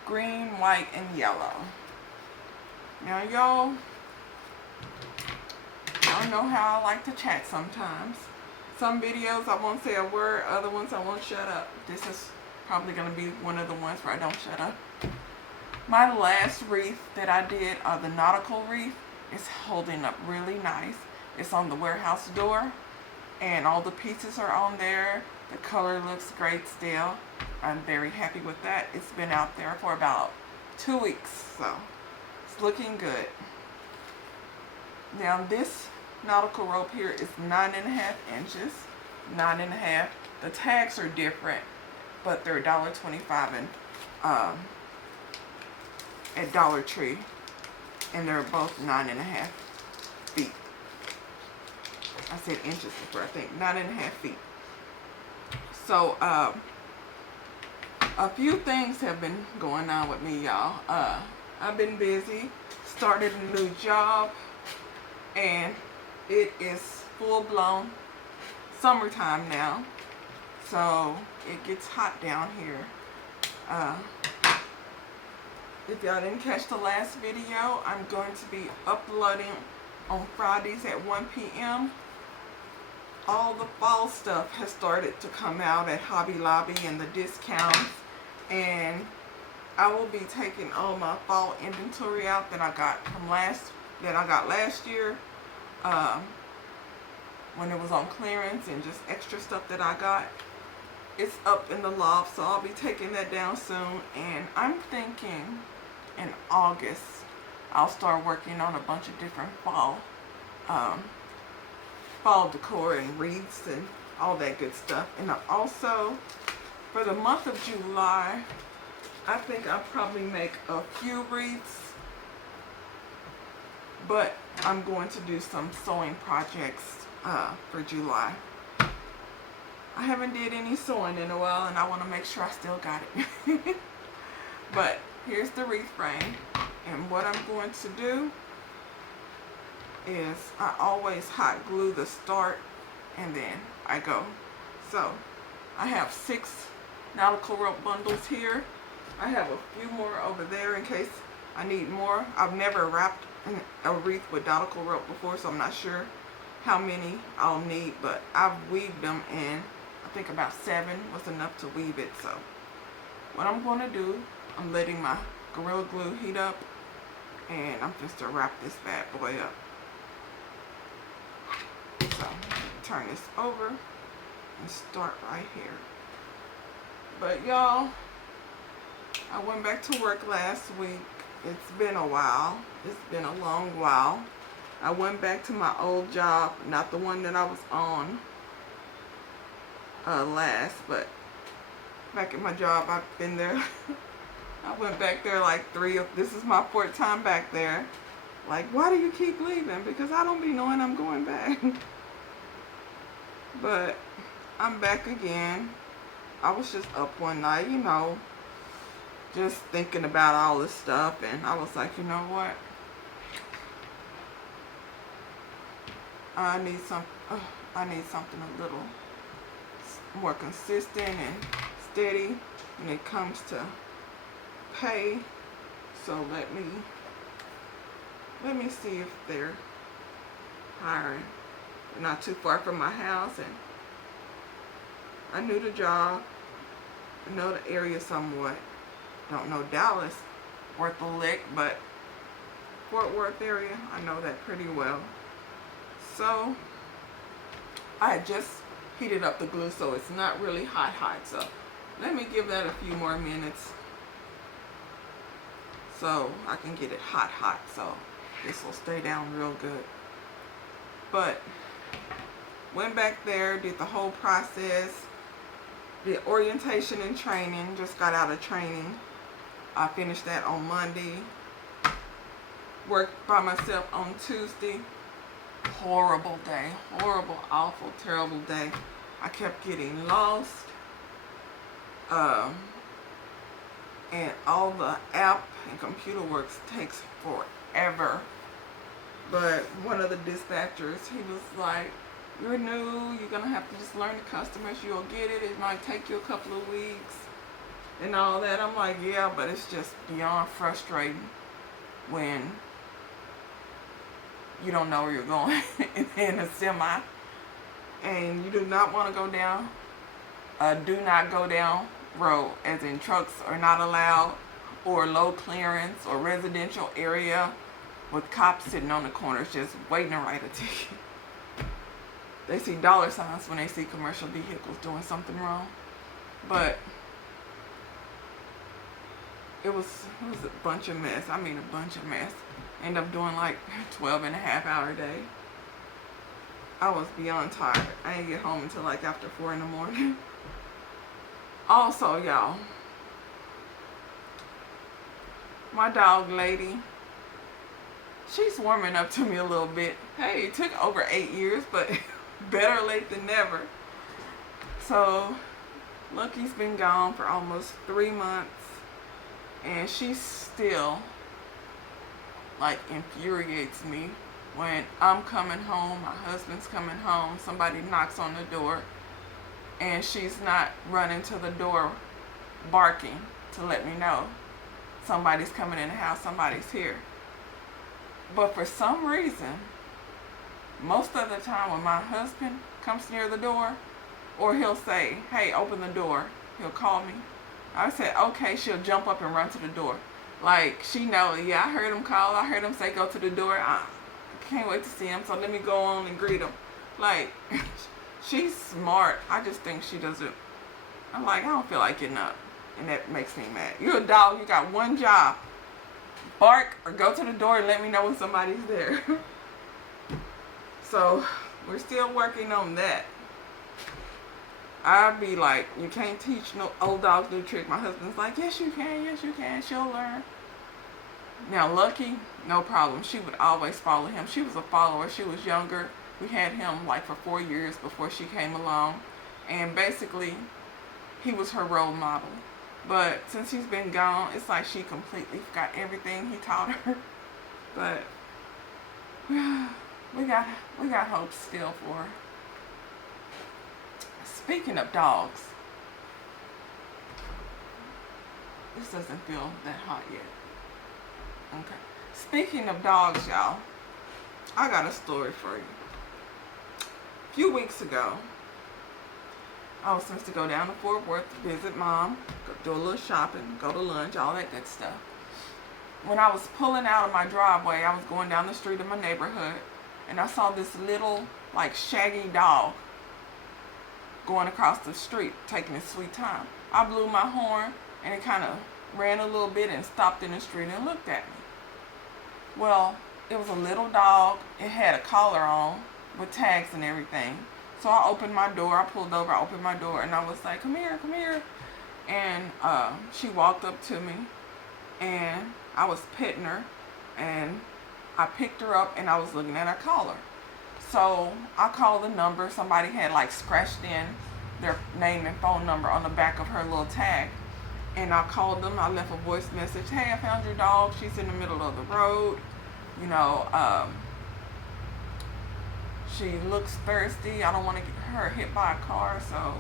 green, white, and yellow. Now y'all know how I like to chat sometimes. Some videos I won't say a word, other ones I won't shut up. This is probably going to be one of the ones where I don't shut up. My last wreath that I did, the nautical wreath, is holding up really nice. It's on the warehouse door, and all the pieces are on there. The color looks great still. I'm very happy with that. It's been out there for about 2 weeks, so it's looking good. Now this nautical rope here is 9.5 inches. 9.5. The tags are different, but they're $1.25 and at Dollar Tree, and they're both 9.5 feet. I said inches before, I think 9.5 feet. So a few things have been going on with me, y'all. I've been busy, started a new job, and it is full-blown summertime now, so it gets hot down here. If y'all didn't catch the last video, I'm going to be uploading on Fridays at 1 p.m. All the fall stuff has started to come out at Hobby Lobby and the discounts, and I will be taking all my fall inventory out that I got from last year when it was on clearance, and just extra stuff that I got. It's up in the loft, so I'll be taking that down soon. And I'm thinking in August I'll start working on a bunch of different fall decor and wreaths and all that good stuff. And also for the month of July, I think I'll probably make a few wreaths, but I'm going to do some sewing projects for July. I haven't did any sewing in a while, and I want to make sure I still got it. But here's the wreath frame, and what I'm going to do is I always hot glue the start and then I go. So I have 6 nautical rope bundles here. I have a few more over there in case I need more. I've never wrapped a wreath with nautical rope before, so I'm not sure how many I'll need, but I've weaved them in. I think about 7 was enough to weave it. So what I'm going to do, I'm letting my Gorilla Glue heat up, and I'm just to wrap this bad boy up. So turn this over and start right here. But y'all, I went back to work last week. It's been a while. It's been a long while. I went back to my old job, not the one that I was on last, but back at my job. I've been there. I went back there like this is my 4th time back there. Like, why do you keep leaving? Because I don't be knowing I'm going back. But I'm back again. I was just up one night, you know, just thinking about all this stuff, and I was like, you know what? I need something a little more consistent and steady when it comes to pay. So let me see if they're hiring. Not too far from my house, and I knew the job. I know the area somewhat. Don't know Dallas worth a lick, but Fort Worth area, I know that pretty well. So I had just heated up the glue, so it's not really hot. So let me give that a few more minutes. so I can get it hot, so this will stay down real good. But went back there, did the whole process, did orientation and training, just got out of training. I finished that on Monday. Worked by myself on Tuesday. Horrible day, horrible, awful, terrible day. I kept getting lost. And all the app and computer works takes forever. But one of the dispatchers, he was like, you're new, you're gonna have to just learn the customers, you'll get it, it might take you a couple of weeks and all that. I'm like, yeah, but it's just beyond frustrating when you don't know where you're going in a semi and you do not want to go down do not go down road, as in trucks are not allowed, or low clearance or residential area with cops sitting on the corners just waiting to write a ticket. They see dollar signs when they see commercial vehicles doing something wrong. But it was a bunch of mess. I mean a bunch of mess. End up doing like 12.5-hour day. I was beyond tired. I didn't get home until like after 4 in the morning. Also, y'all, my dog lady, she's warming up to me a little bit. Hey, it took over 8 years, but better late than never. So Lucky's been gone for almost 3 months, and she still like infuriates me when I'm coming home, my husband's coming home, somebody knocks on the door, and she's not running to the door barking to let me know somebody's coming in the house, somebody's here. But for some reason, most of the time when my husband comes near the door, or he'll say, hey, open the door, he'll call me. I said, okay, she'll jump up and run to the door. Like, she knows, yeah, I heard him call, I heard him say go to the door, I can't wait to see him, so let me go on and greet him. Like, she's smart. I just think she doesn't, I'm like, I don't feel like getting up, and that makes me mad. You're a dog, you got one job. Bark or go to the door and let me know when somebody's there. So we're still working on that. I'd be like, you can't teach no old dogs new trick. My husband's like, yes you can, she'll learn. Now Lucky, no problem. She would always follow him. She was a follower. She was younger. We had him like for 4 years before she came along, and basically he was her role model. But since he's been gone, it's like she completely forgot everything he taught her. But we got hope still for her. Speaking of dogs, this doesn't feel that hot yet. Okay. Speaking of dogs, y'all, I got a story for you. A few weeks ago, I was supposed to go down to Fort Worth to visit Mom, go do a little shopping, go to lunch, all that good stuff. When I was pulling out of my driveway, I was going down the street in my neighborhood, and I saw this little, like, shaggy dog going across the street, taking its sweet time. I blew my horn, and it kind of ran a little bit and stopped in the street and looked at me. Well, it was a little dog. It had a collar on with tags and everything. So I opened my door, I pulled over, I opened my door, and I was like, come here, come here. And she walked up to me, and I was petting her, and I picked her up, and I was looking at her collar. So I called the number. Somebody had like scratched in their name and phone number on the back of her little tag. And I called them, I left a voice message, hey, I found your dog, she's in the middle of the road. You know, she looks thirsty. I don't want to get her hit by a car, so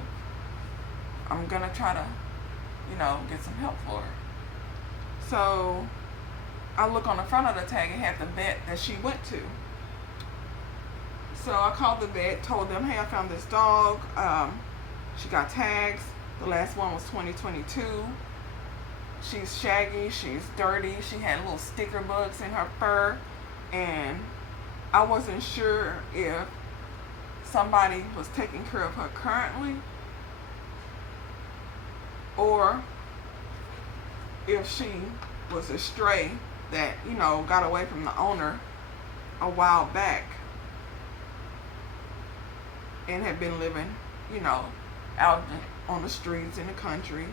I'm going to try to, you know, get some help for her. So I look on the front of the tag, it had the vet that she went to. So I called the vet, told them, hey, I found this dog. She got tags. The last one was 2022. She's shaggy, she's dirty. She had little sticker bugs in her fur. And I wasn't sure if somebody was taking care of her currently, or if she was a stray that, you know, got away from the owner a while back and had been living, you know, out on the streets in the country,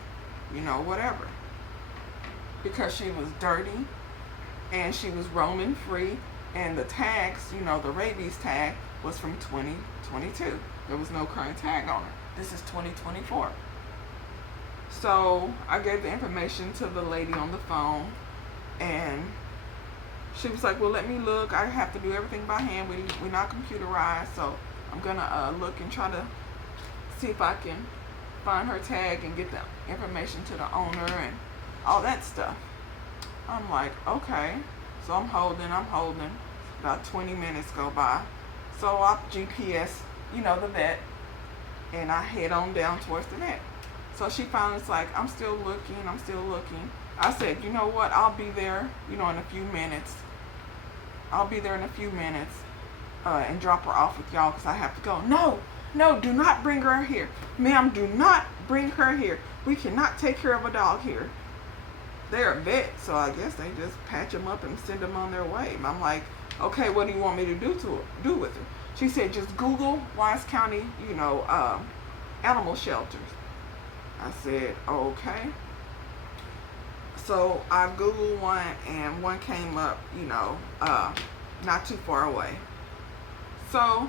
you know, whatever. Because she was dirty and she was roaming free, and the tags, you know, the rabies tag was from 2022. There was no current tag on it. This is 2024. So I gave the information to the lady on the phone, and she was like, well, let me look. I have to do everything by hand. We're not computerized, so I'm gonna look and try to see if I can find her tag and get the information to the owner and all that stuff. I'm like, okay. So I'm holding. About 20 minutes go by. So I GPS, you know, the vet, and I head on down towards the vet. So she finally's like, I'm still looking. I said, you know what? I'll be there, you know, in a few minutes. And drop her off with y'all because I have to go. No, do not bring her here. Ma'am, do not bring her here. We cannot take care of a dog here. They're a vet, so I guess they just patch them up and send them on their way. And I'm like, okay, what do you want me to do with her? She said, just Google Wise County, you know, animal shelters. I said, okay. So I Googled one, and one came up, you know, not too far away. So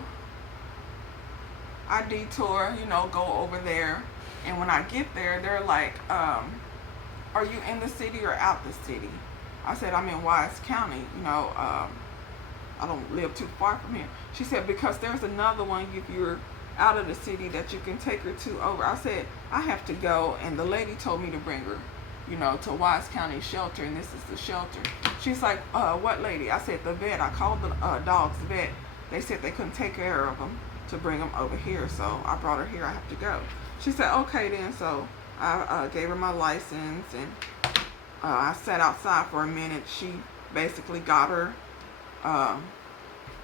I detour, you know, go over there. And when I get there, they're like, are you in the city or out the city? I said, I'm in Wise County, you know, I don't live too far from here. She said, because there's another one if you're out of the city that you can take her to over. I said, I have to go, and the lady told me to bring her, you know, to Wise County shelter, and this is the shelter. She's like, what lady? I said, the vet. I called the dog's vet. They said they couldn't take care of them to bring them over here, so I brought her here. I have to go. She said, okay then. So I gave her my license, and I sat outside for a minute. She basically got her.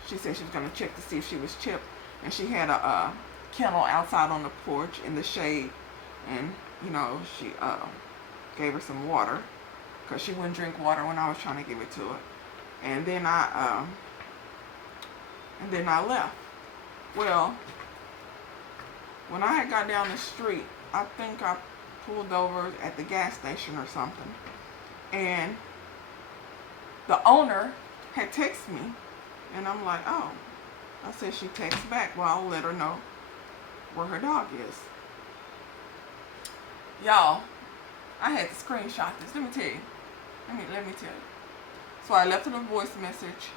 She said she was going to check to see if she was chipped, and she had a kennel outside on the porch in the shade, and you know, she gave her some water because she wouldn't drink water when I was trying to give it to her. And then I left. Well, when I had got down the street, I think I pulled over at the gas station or something, and the owner had texted me, and I'm like, oh. I said, she texts back. Well, I'll let her know where her dog is. Y'all, I had to screenshot this. Let me tell you. Let me tell you. So I left her a voice message,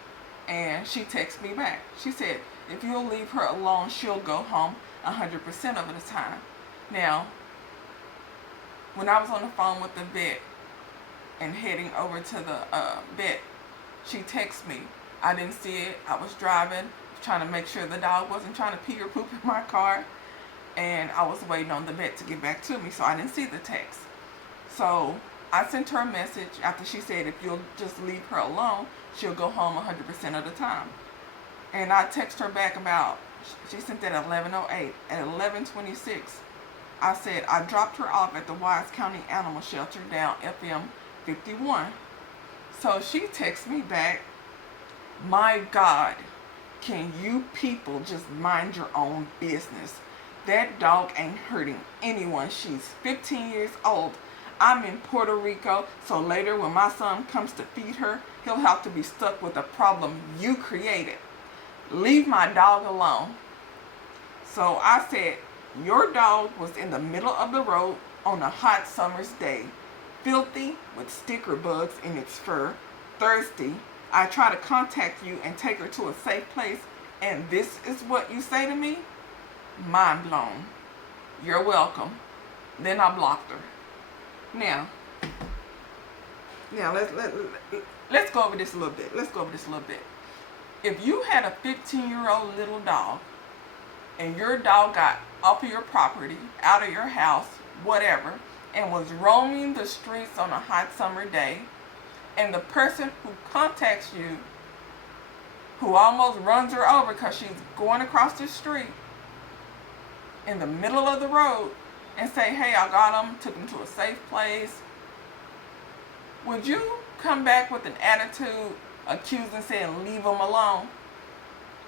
and she texted me back. She said, if you'll leave her alone, she'll go home 100% of the time. Now, when I was on the phone with the vet and heading over to the vet, she texted me. I didn't see it. I was driving, trying to make sure the dog wasn't trying to pee or poop in my car, and I was waiting on the vet to get back to me, so I didn't see the text. So I sent her a message after she said, if you'll just leave her alone, she'll go home 100% of the time. And I text her back about, she sent that at 11:08. At 11:26, I said, I dropped her off at the Wise County Animal Shelter down FM 51. So she texts me back, my God, can you people just mind your own business? That dog ain't hurting anyone. She's 15 years old. I'm in Puerto Rico, so later when my son comes to feed her, he'll have to be stuck with a problem you created. Leave my dog alone. So I said, your dog was in the middle of the road on a hot summer's day, filthy with sticker bugs in its fur, thirsty. I try to contact you and take her to a safe place, and this is what you say to me? Mind blown. You're welcome. Then I blocked her. Now let's go over this a little bit. If you had a 15-year-old little dog, and your dog got off of your property, out of your house, whatever, and was roaming the streets on a hot summer day, and the person who contacts you, who almost runs her over because she's going across the street in the middle of the road, and say, hey, I got him, took him to a safe place, would you come back with an attitude accusing, saying leave them alone?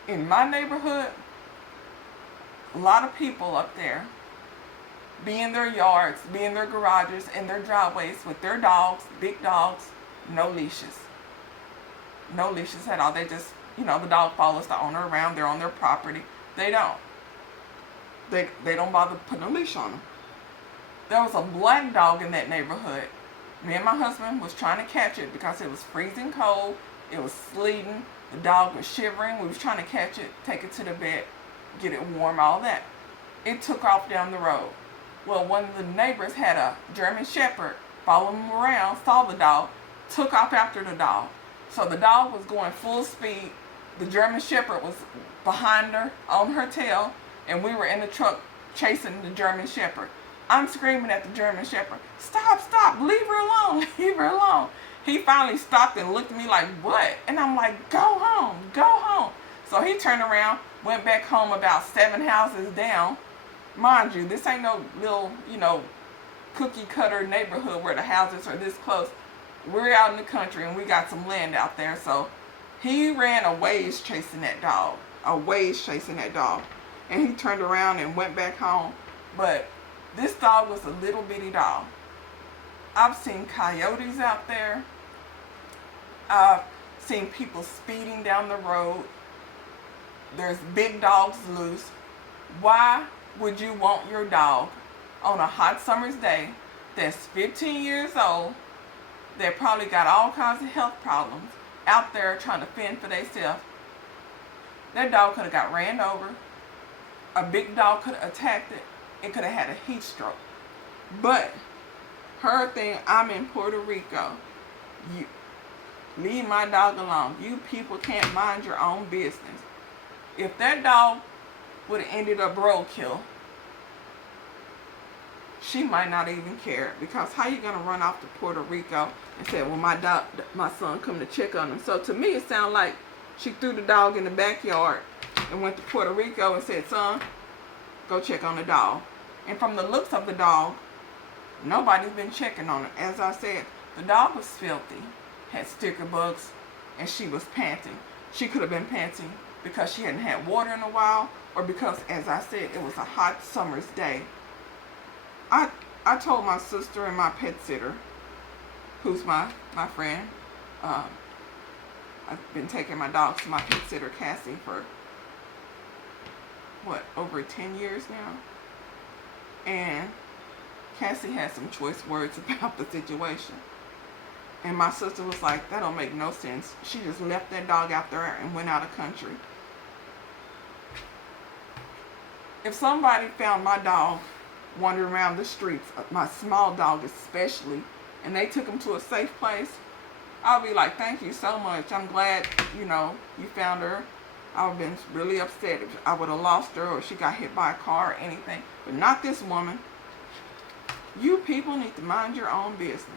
In my neighborhood, a lot of people up there be in their yards, be in their garages, in their driveways with their dogs, big dogs, no leashes. No leashes at all. They just, the dog follows the owner around. They're on their property. They don't. They don't bother putting a leash on them. There was a black dog in that neighborhood. Me and my husband was trying to catch it because it was freezing cold. It was sleeting. The dog was shivering. We was trying to catch it, take it to the vet, get it warm, all that. It took off down the road. Well, one of the neighbors had a German Shepherd, followed him around, saw the dog, took off after the dog. So the dog was going full speed. The German Shepherd was behind her, on her tail, and we were in the truck chasing the German Shepherd. I'm screaming at the German Shepherd, stop, leave her alone, leave her alone. He finally stopped and looked at me like, what? And I'm like, go home. So he turned around, went back home about 7 houses down. Mind you, this ain't no little, cookie cutter neighborhood where the houses are this close. We're out in the country and we got some land out there. So he ran a ways chasing that dog. And he turned around and went back home. But this dog was a little bitty dog. I've seen coyotes out there. I've seen people speeding down the road. There's big dogs loose. Why would you want your dog on a hot summer's day that's 15 years old, that probably got all kinds of health problems, out there trying to fend for themselves? That dog could have got ran over. A big dog could have attacked it. It could have had a heat stroke. But her thing, I'm in Puerto Rico. You leave my dog alone. You people can't mind your own business. If that dog would have ended up roadkill, she might not even care. Because how you gonna run off to Puerto Rico and say, well, my son come to check on him? So to me, it sounded like she threw the dog in the backyard and went to Puerto Rico and said, son, go check on the dog. And from the looks of the dog, nobody's been checking on it. As I said, the dog was filthy, had sticker bugs, and she was panting. She could have been panting because she hadn't had water in a while, or because, as I said, it was a hot summer's day. I told my sister and my pet sitter, who's my friend, I've been taking my dogs to my pet sitter, Cassie, for, over 10 years now? And Cassie had some choice words about the situation. And my sister was like, that don't make no sense. She just left that dog out there and went out of country. If somebody found my dog wandering around the streets, my small dog especially, and they took him to a safe place, I'll be like, thank you so much. I'm glad, you found her. I would have been really upset if I would have lost her or she got hit by a car or anything. But not this woman. You people need to mind your own business.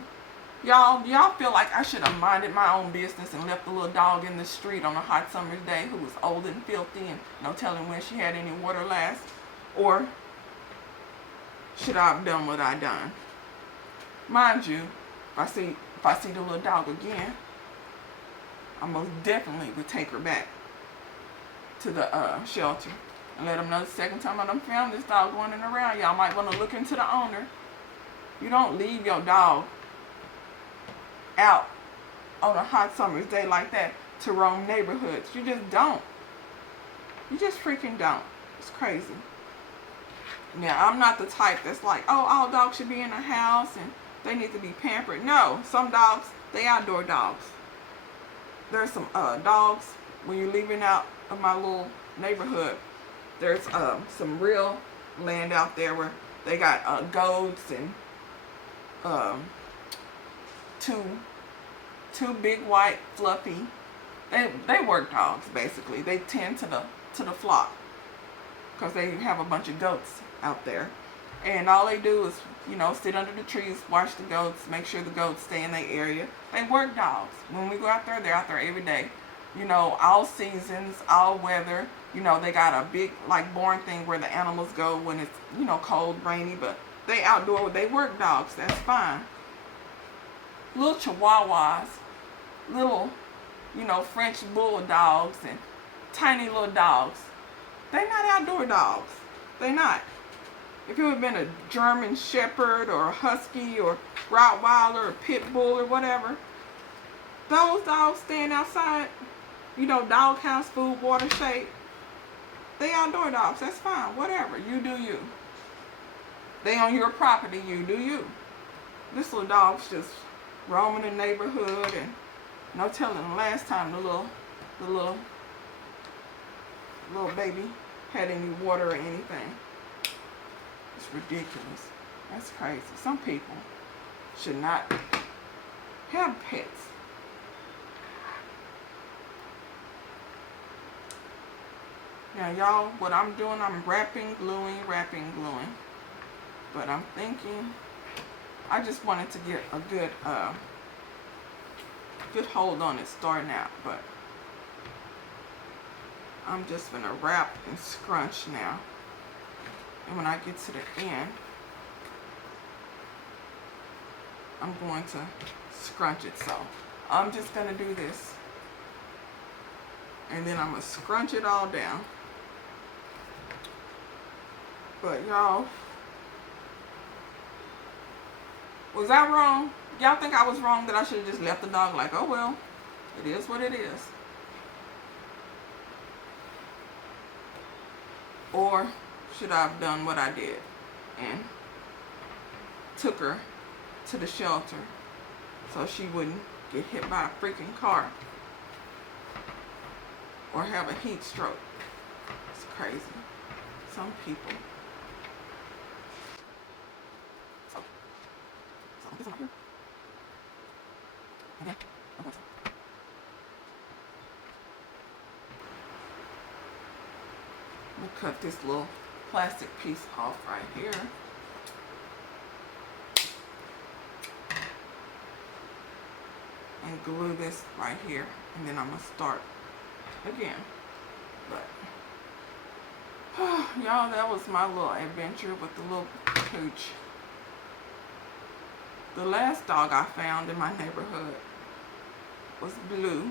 Y'all feel like I should have minded my own business and left the little dog in the street on a hot summer's day who was old and filthy and no telling when she had any water last? Or should I have done what I done? Mind you, if I see the little dog again, I most definitely would take her back to the shelter and let them know the second time I done found this dog running around. Y'all might want to look into the owner. You don't leave your dog out on a hot summer's day like that to roam neighborhoods. You just don't. You just freaking don't. It's crazy. Now, I'm not the type that's like, oh, all dogs should be in a house and they need to be pampered. No, some dogs, they outdoor dogs. There's some dogs, when you're leaving out of my little neighborhood, there's some real land out there where they got goats and two big white fluffy, they work dogs basically. They tend to the flock because they have a bunch of goats out there, and all they do is sit under the trees, watch the goats, make sure the goats stay in their area. They work dogs. When we go out there, they're out there every day, all seasons, all weather. They got a big barn thing where the animals go when it's cold, rainy, but they outdoor, they work dogs. That's fine. little chihuahuas, little, you know, French bulldogs and tiny little dogs. They're not outdoor dogs. They're not. If it would have been a German Shepherd or a Husky or Rottweiler or Pit Bull or whatever, those dogs staying outside, you know, doghouse, food, water, shade, they outdoor dogs. That's fine. Whatever. You do you. They on your property. You do you. This little dog's just roaming the neighborhood, and no telling the last time the little baby had any water or anything. It's ridiculous. That's crazy. Some people should not have pets. Now, y'all, what I'm doing, I'm wrapping, gluing. But I'm thinking, I just wanted to get a good hold on it starting out. But I'm just gonna wrap and scrunch now. And when I get to the end, I'm going to scrunch it. So I'm just gonna do this. And then I'm gonna scrunch it all down. But y'all, was I wrong? Y'all think I was wrong that I should have just left the dog like, oh well, it is what it is? Or should I have done what I did and took her to the shelter so she wouldn't get hit by a freaking car or have a heat stroke? It's crazy. Some people. So this one here. Okay. We'll cut this little plastic piece off right here. And glue this right here. And then I'm going to start again. But, y'all, that was my little adventure with the little pooch. The last dog I found in my neighborhood was Blue.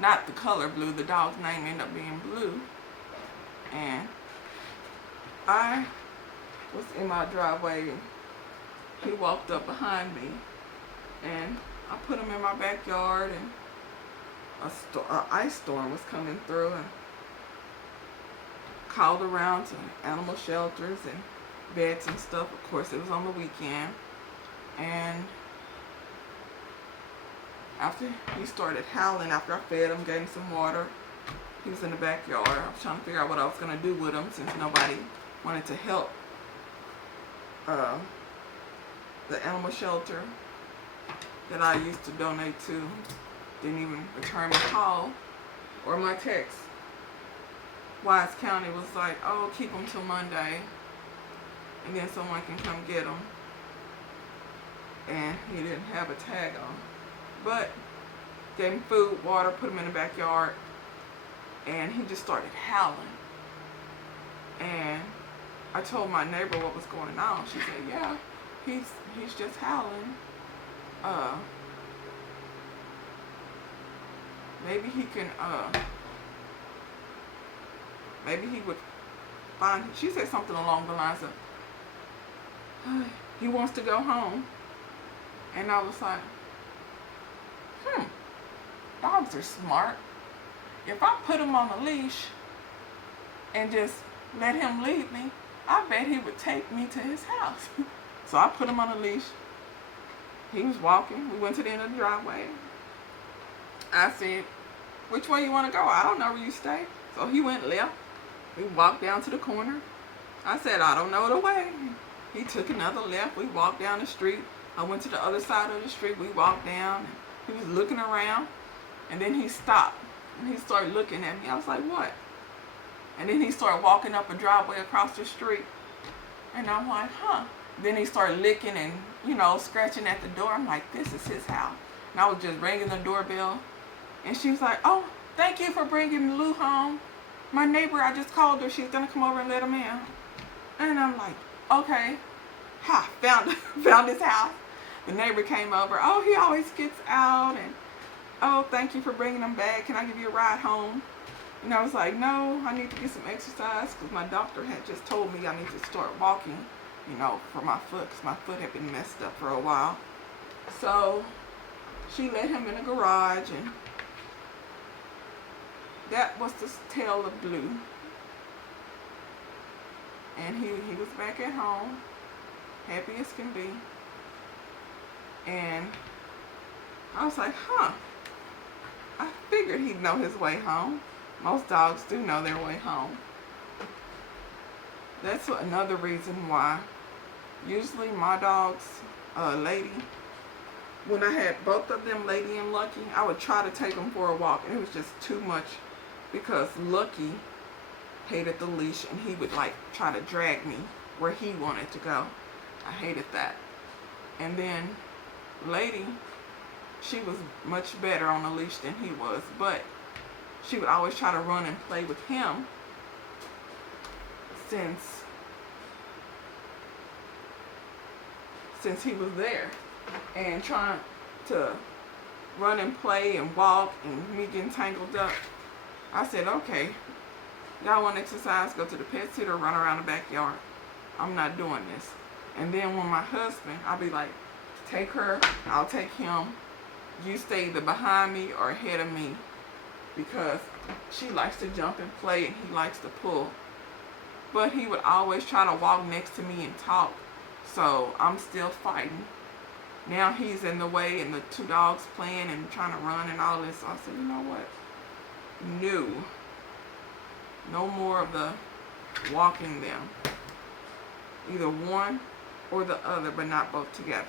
Not the color Blue. The dog's name ended up being Blue. And I was in my driveway and he walked up behind me, and I put him in my backyard, and an ice storm was coming through, and called around to animal shelters and vets and stuff. Of course, it was on the weekend. And after he started howling, after I fed him, gave him some water, he was in the backyard. I was trying to figure out what I was going to do with him since nobody wanted to help the animal shelter that I used to donate to. Didn't even return my call or my text. Wise County was like, oh, keep him till Monday, and then someone can come get him. And he didn't have a tag on. But gave him food, water, put him in the backyard, and he just started howling. And I told my neighbor what was going on. She said, yeah, he's just howling. Maybe he can, maybe he would find, she said something along the lines of, he wants to go home. And I was like, dogs are smart. If I put him on a leash and just let him lead me, I bet he would take me to his house. So I put him on a leash. He was walking. We went to the end of the driveway. I said, which way you want to go? I don't know where you stay. So he went left. We walked down to the corner. I said, I don't know the way. He took another left. We walked down the street. I went to the other side of the street. We walked down. And he was looking around. And then he stopped. And he started looking at me. I was like, what? And then he started walking up a driveway across the street. And I'm like, huh. Then he started licking and, you know, scratching at the door. I'm like, this is his house. And I was just ringing the doorbell. And she was like, oh, thank you for bringing Lou home. My neighbor, I just called her. She's going to come over and let him in. And I'm like, okay. Ha, found his house. The neighbor came over. Oh, he always gets out, and oh, thank you for bringing him back. Can I give you a ride home? And I was like, no, I need to get some exercise because my doctor had just told me I need to start walking, you know, for my foot because my foot had been messed up for a while. So she let him in the garage, and that was the tale of Blue. And he was back at home, happy as can be. And I was like, huh, I figured he'd know his way home. Most dogs do know their way home. That's another reason why usually my dogs, Lady, when I had both of them, Lady and Lucky, I would try to take them for a walk, and it was just too much because Lucky hated the leash, and he would like try to drag me where he wanted to go. I hated that. And then Lady, she was much better on the leash than he was, but she would always try to run and play with him since he was there, and trying to run and play and walk and me getting tangled up. I said, okay, y'all want to exercise, go to the pet sitter, run around the backyard. I'm not doing this. And then when my husband, I'll be like, take her, I'll take him. You stay either behind me or ahead of me, because she likes to jump and play and he likes to pull. But he would always try to walk next to me and talk. So I'm still fighting. Now he's in the way and the two dogs playing and trying to run and all this. So I said, you know what? No more of the walking them. Either one or the other, but not both together.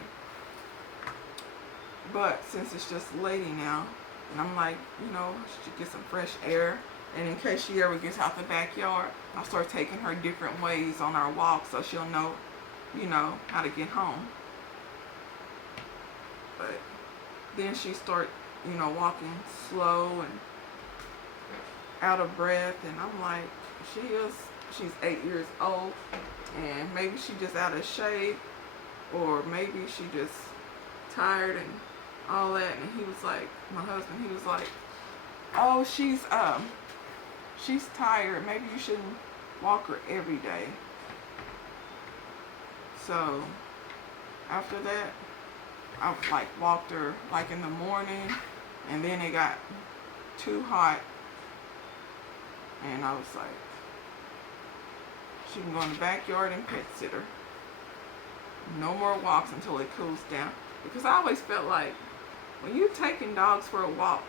But since it's just Lady now, and I'm like, you know, she should get some fresh air. And in case she ever gets out the backyard, I'll start taking her different ways on our walk so she'll know, you know, how to get home. But then she start, you know, walking slow and out of breath. And I'm like, she's 8 years old, and maybe she just out of shape, or maybe she just tired and all that. And he was like, my husband, he was like, oh, she's tired, maybe you shouldn't walk her every day. So after that, I like walked her like in the morning, and then it got too hot, and I was like, she can go in the backyard and pet sit her. No more walks until it cools down. Because I always felt like when you're taking dogs for a walk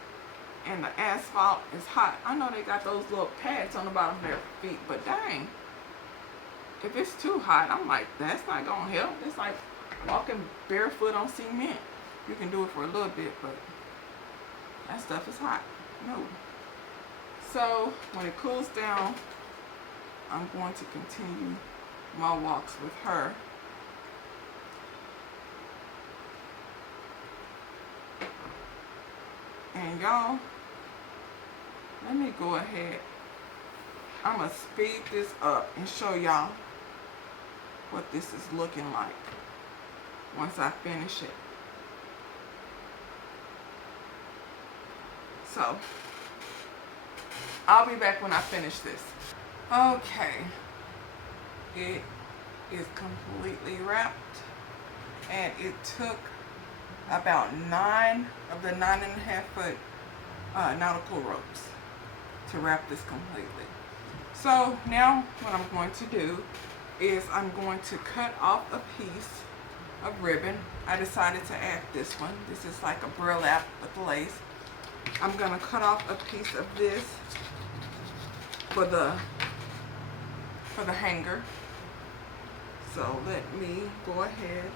and the asphalt is hot, I know they got those little pads on the bottom of their feet, but dang, if it's too hot, I'm like, that's not gonna help. It's like walking barefoot on cement. You can do it for a little bit, but that stuff is hot. No. So when it cools down, I'm going to continue my walks with her. And y'all, let me go ahead. I'm going to speed this up and show y'all what this is looking like once I finish it. So, I'll be back when I finish this. Okay. It is completely wrapped, and it took about 9 of the 9.5 foot nautical ropes to wrap this completely. So now what I'm going to do is I'm going to cut off a piece of ribbon. I decided to add this one. This is like a burlap with lace. I'm going to cut off a piece of this for the hanger. So let me go ahead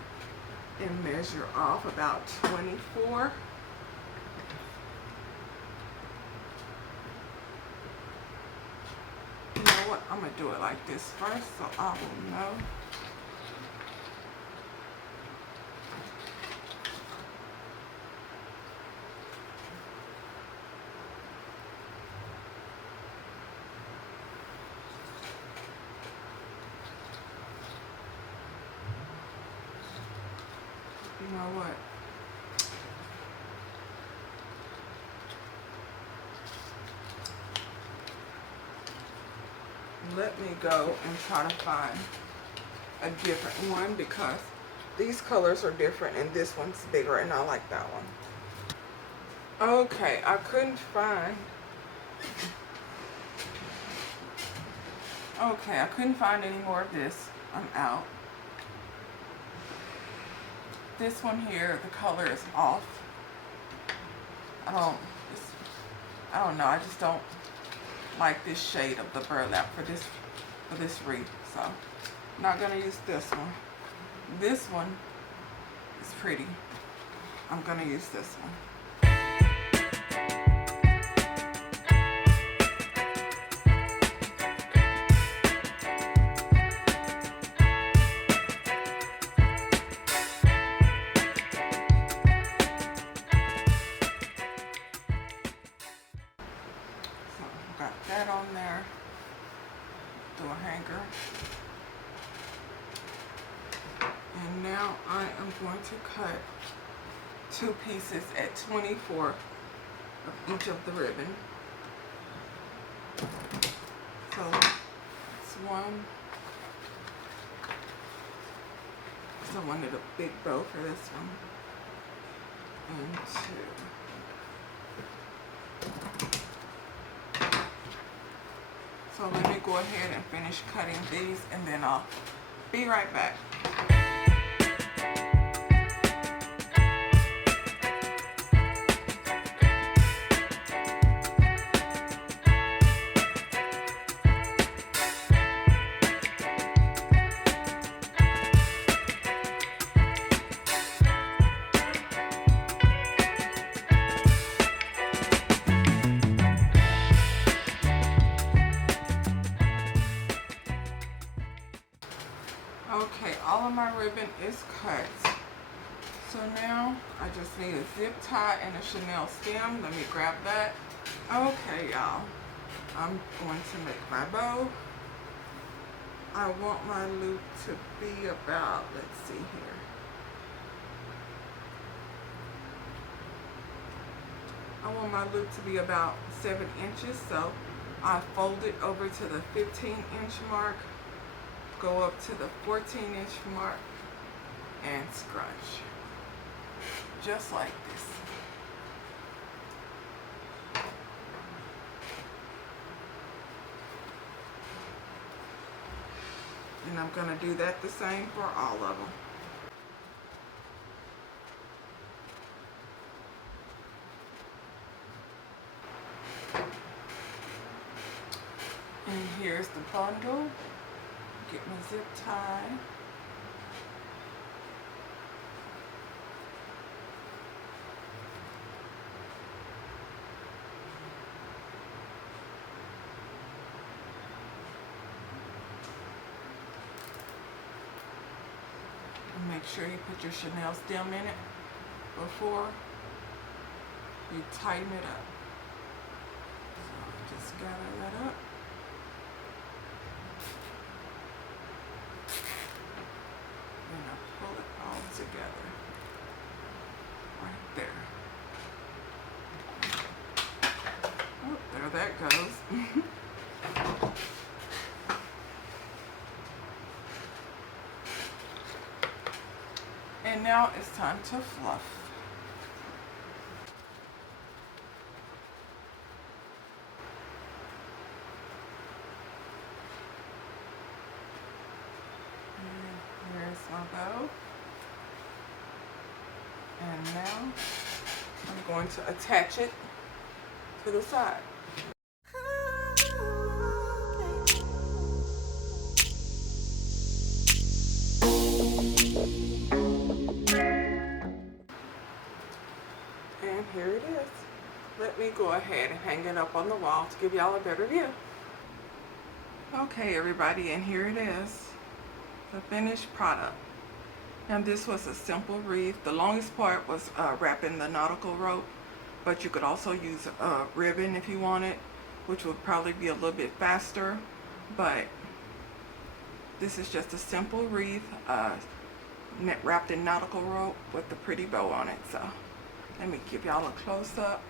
and measure off about 24. You know what? I'm going to do it like this first so I will know. You know what? Let me go and try to find a different one because these colors are different and this one's bigger and I like that one. Okay, I couldn't find any more of this. I'm out. This one here, the color is off. I don't know, I just don't like this shade of the burlap for this wreath. So I'm not gonna use this one. This one is pretty. I'm gonna use this one. So got that on there. Do a hanger. And now I am going to cut 2 pieces at 24 of each of the ribbon. So it's one. So I wanted a big bow for this one. And 2. So let me go ahead and finish cutting these and then I'll be right back. Okay, all of my ribbon is cut. So now I just need a zip tie and a Chanel stem. Let me grab that. Okay, y'all. I'm going to make my bow. I want my loop to be about, let's see here. I want my loop to be about 7 inches. So I fold it over to the 15-inch mark. Go up to the 14-inch mark and scrunch just like this. And I'm going to do that the same for all of them. And here's the bundle. Get my zip tie. And make sure you put your Chanel stem in it before you tighten it up. So just gather that up. Pull it all together right there. Oh, there that goes. And now it's time to fluff. Here's my bow. And now I'm going to attach it to the side. And here it is. Let me go ahead and hang it up on the wall to give y'all a better view. Okay, everybody, and here it is. The finished product. And this was a simple wreath. The longest part was wrapping the nautical rope, but you could also use a ribbon if you wanted, which would probably be a little bit faster. But this is just a simple wreath, wrapped in nautical rope with the pretty bow on it. So let me give y'all a close up.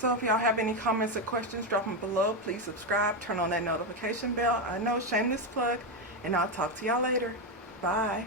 So if y'all have any comments or questions, drop them below. Please subscribe, turn on that notification bell. I know, shameless plug, and I'll talk to y'all later. Bye.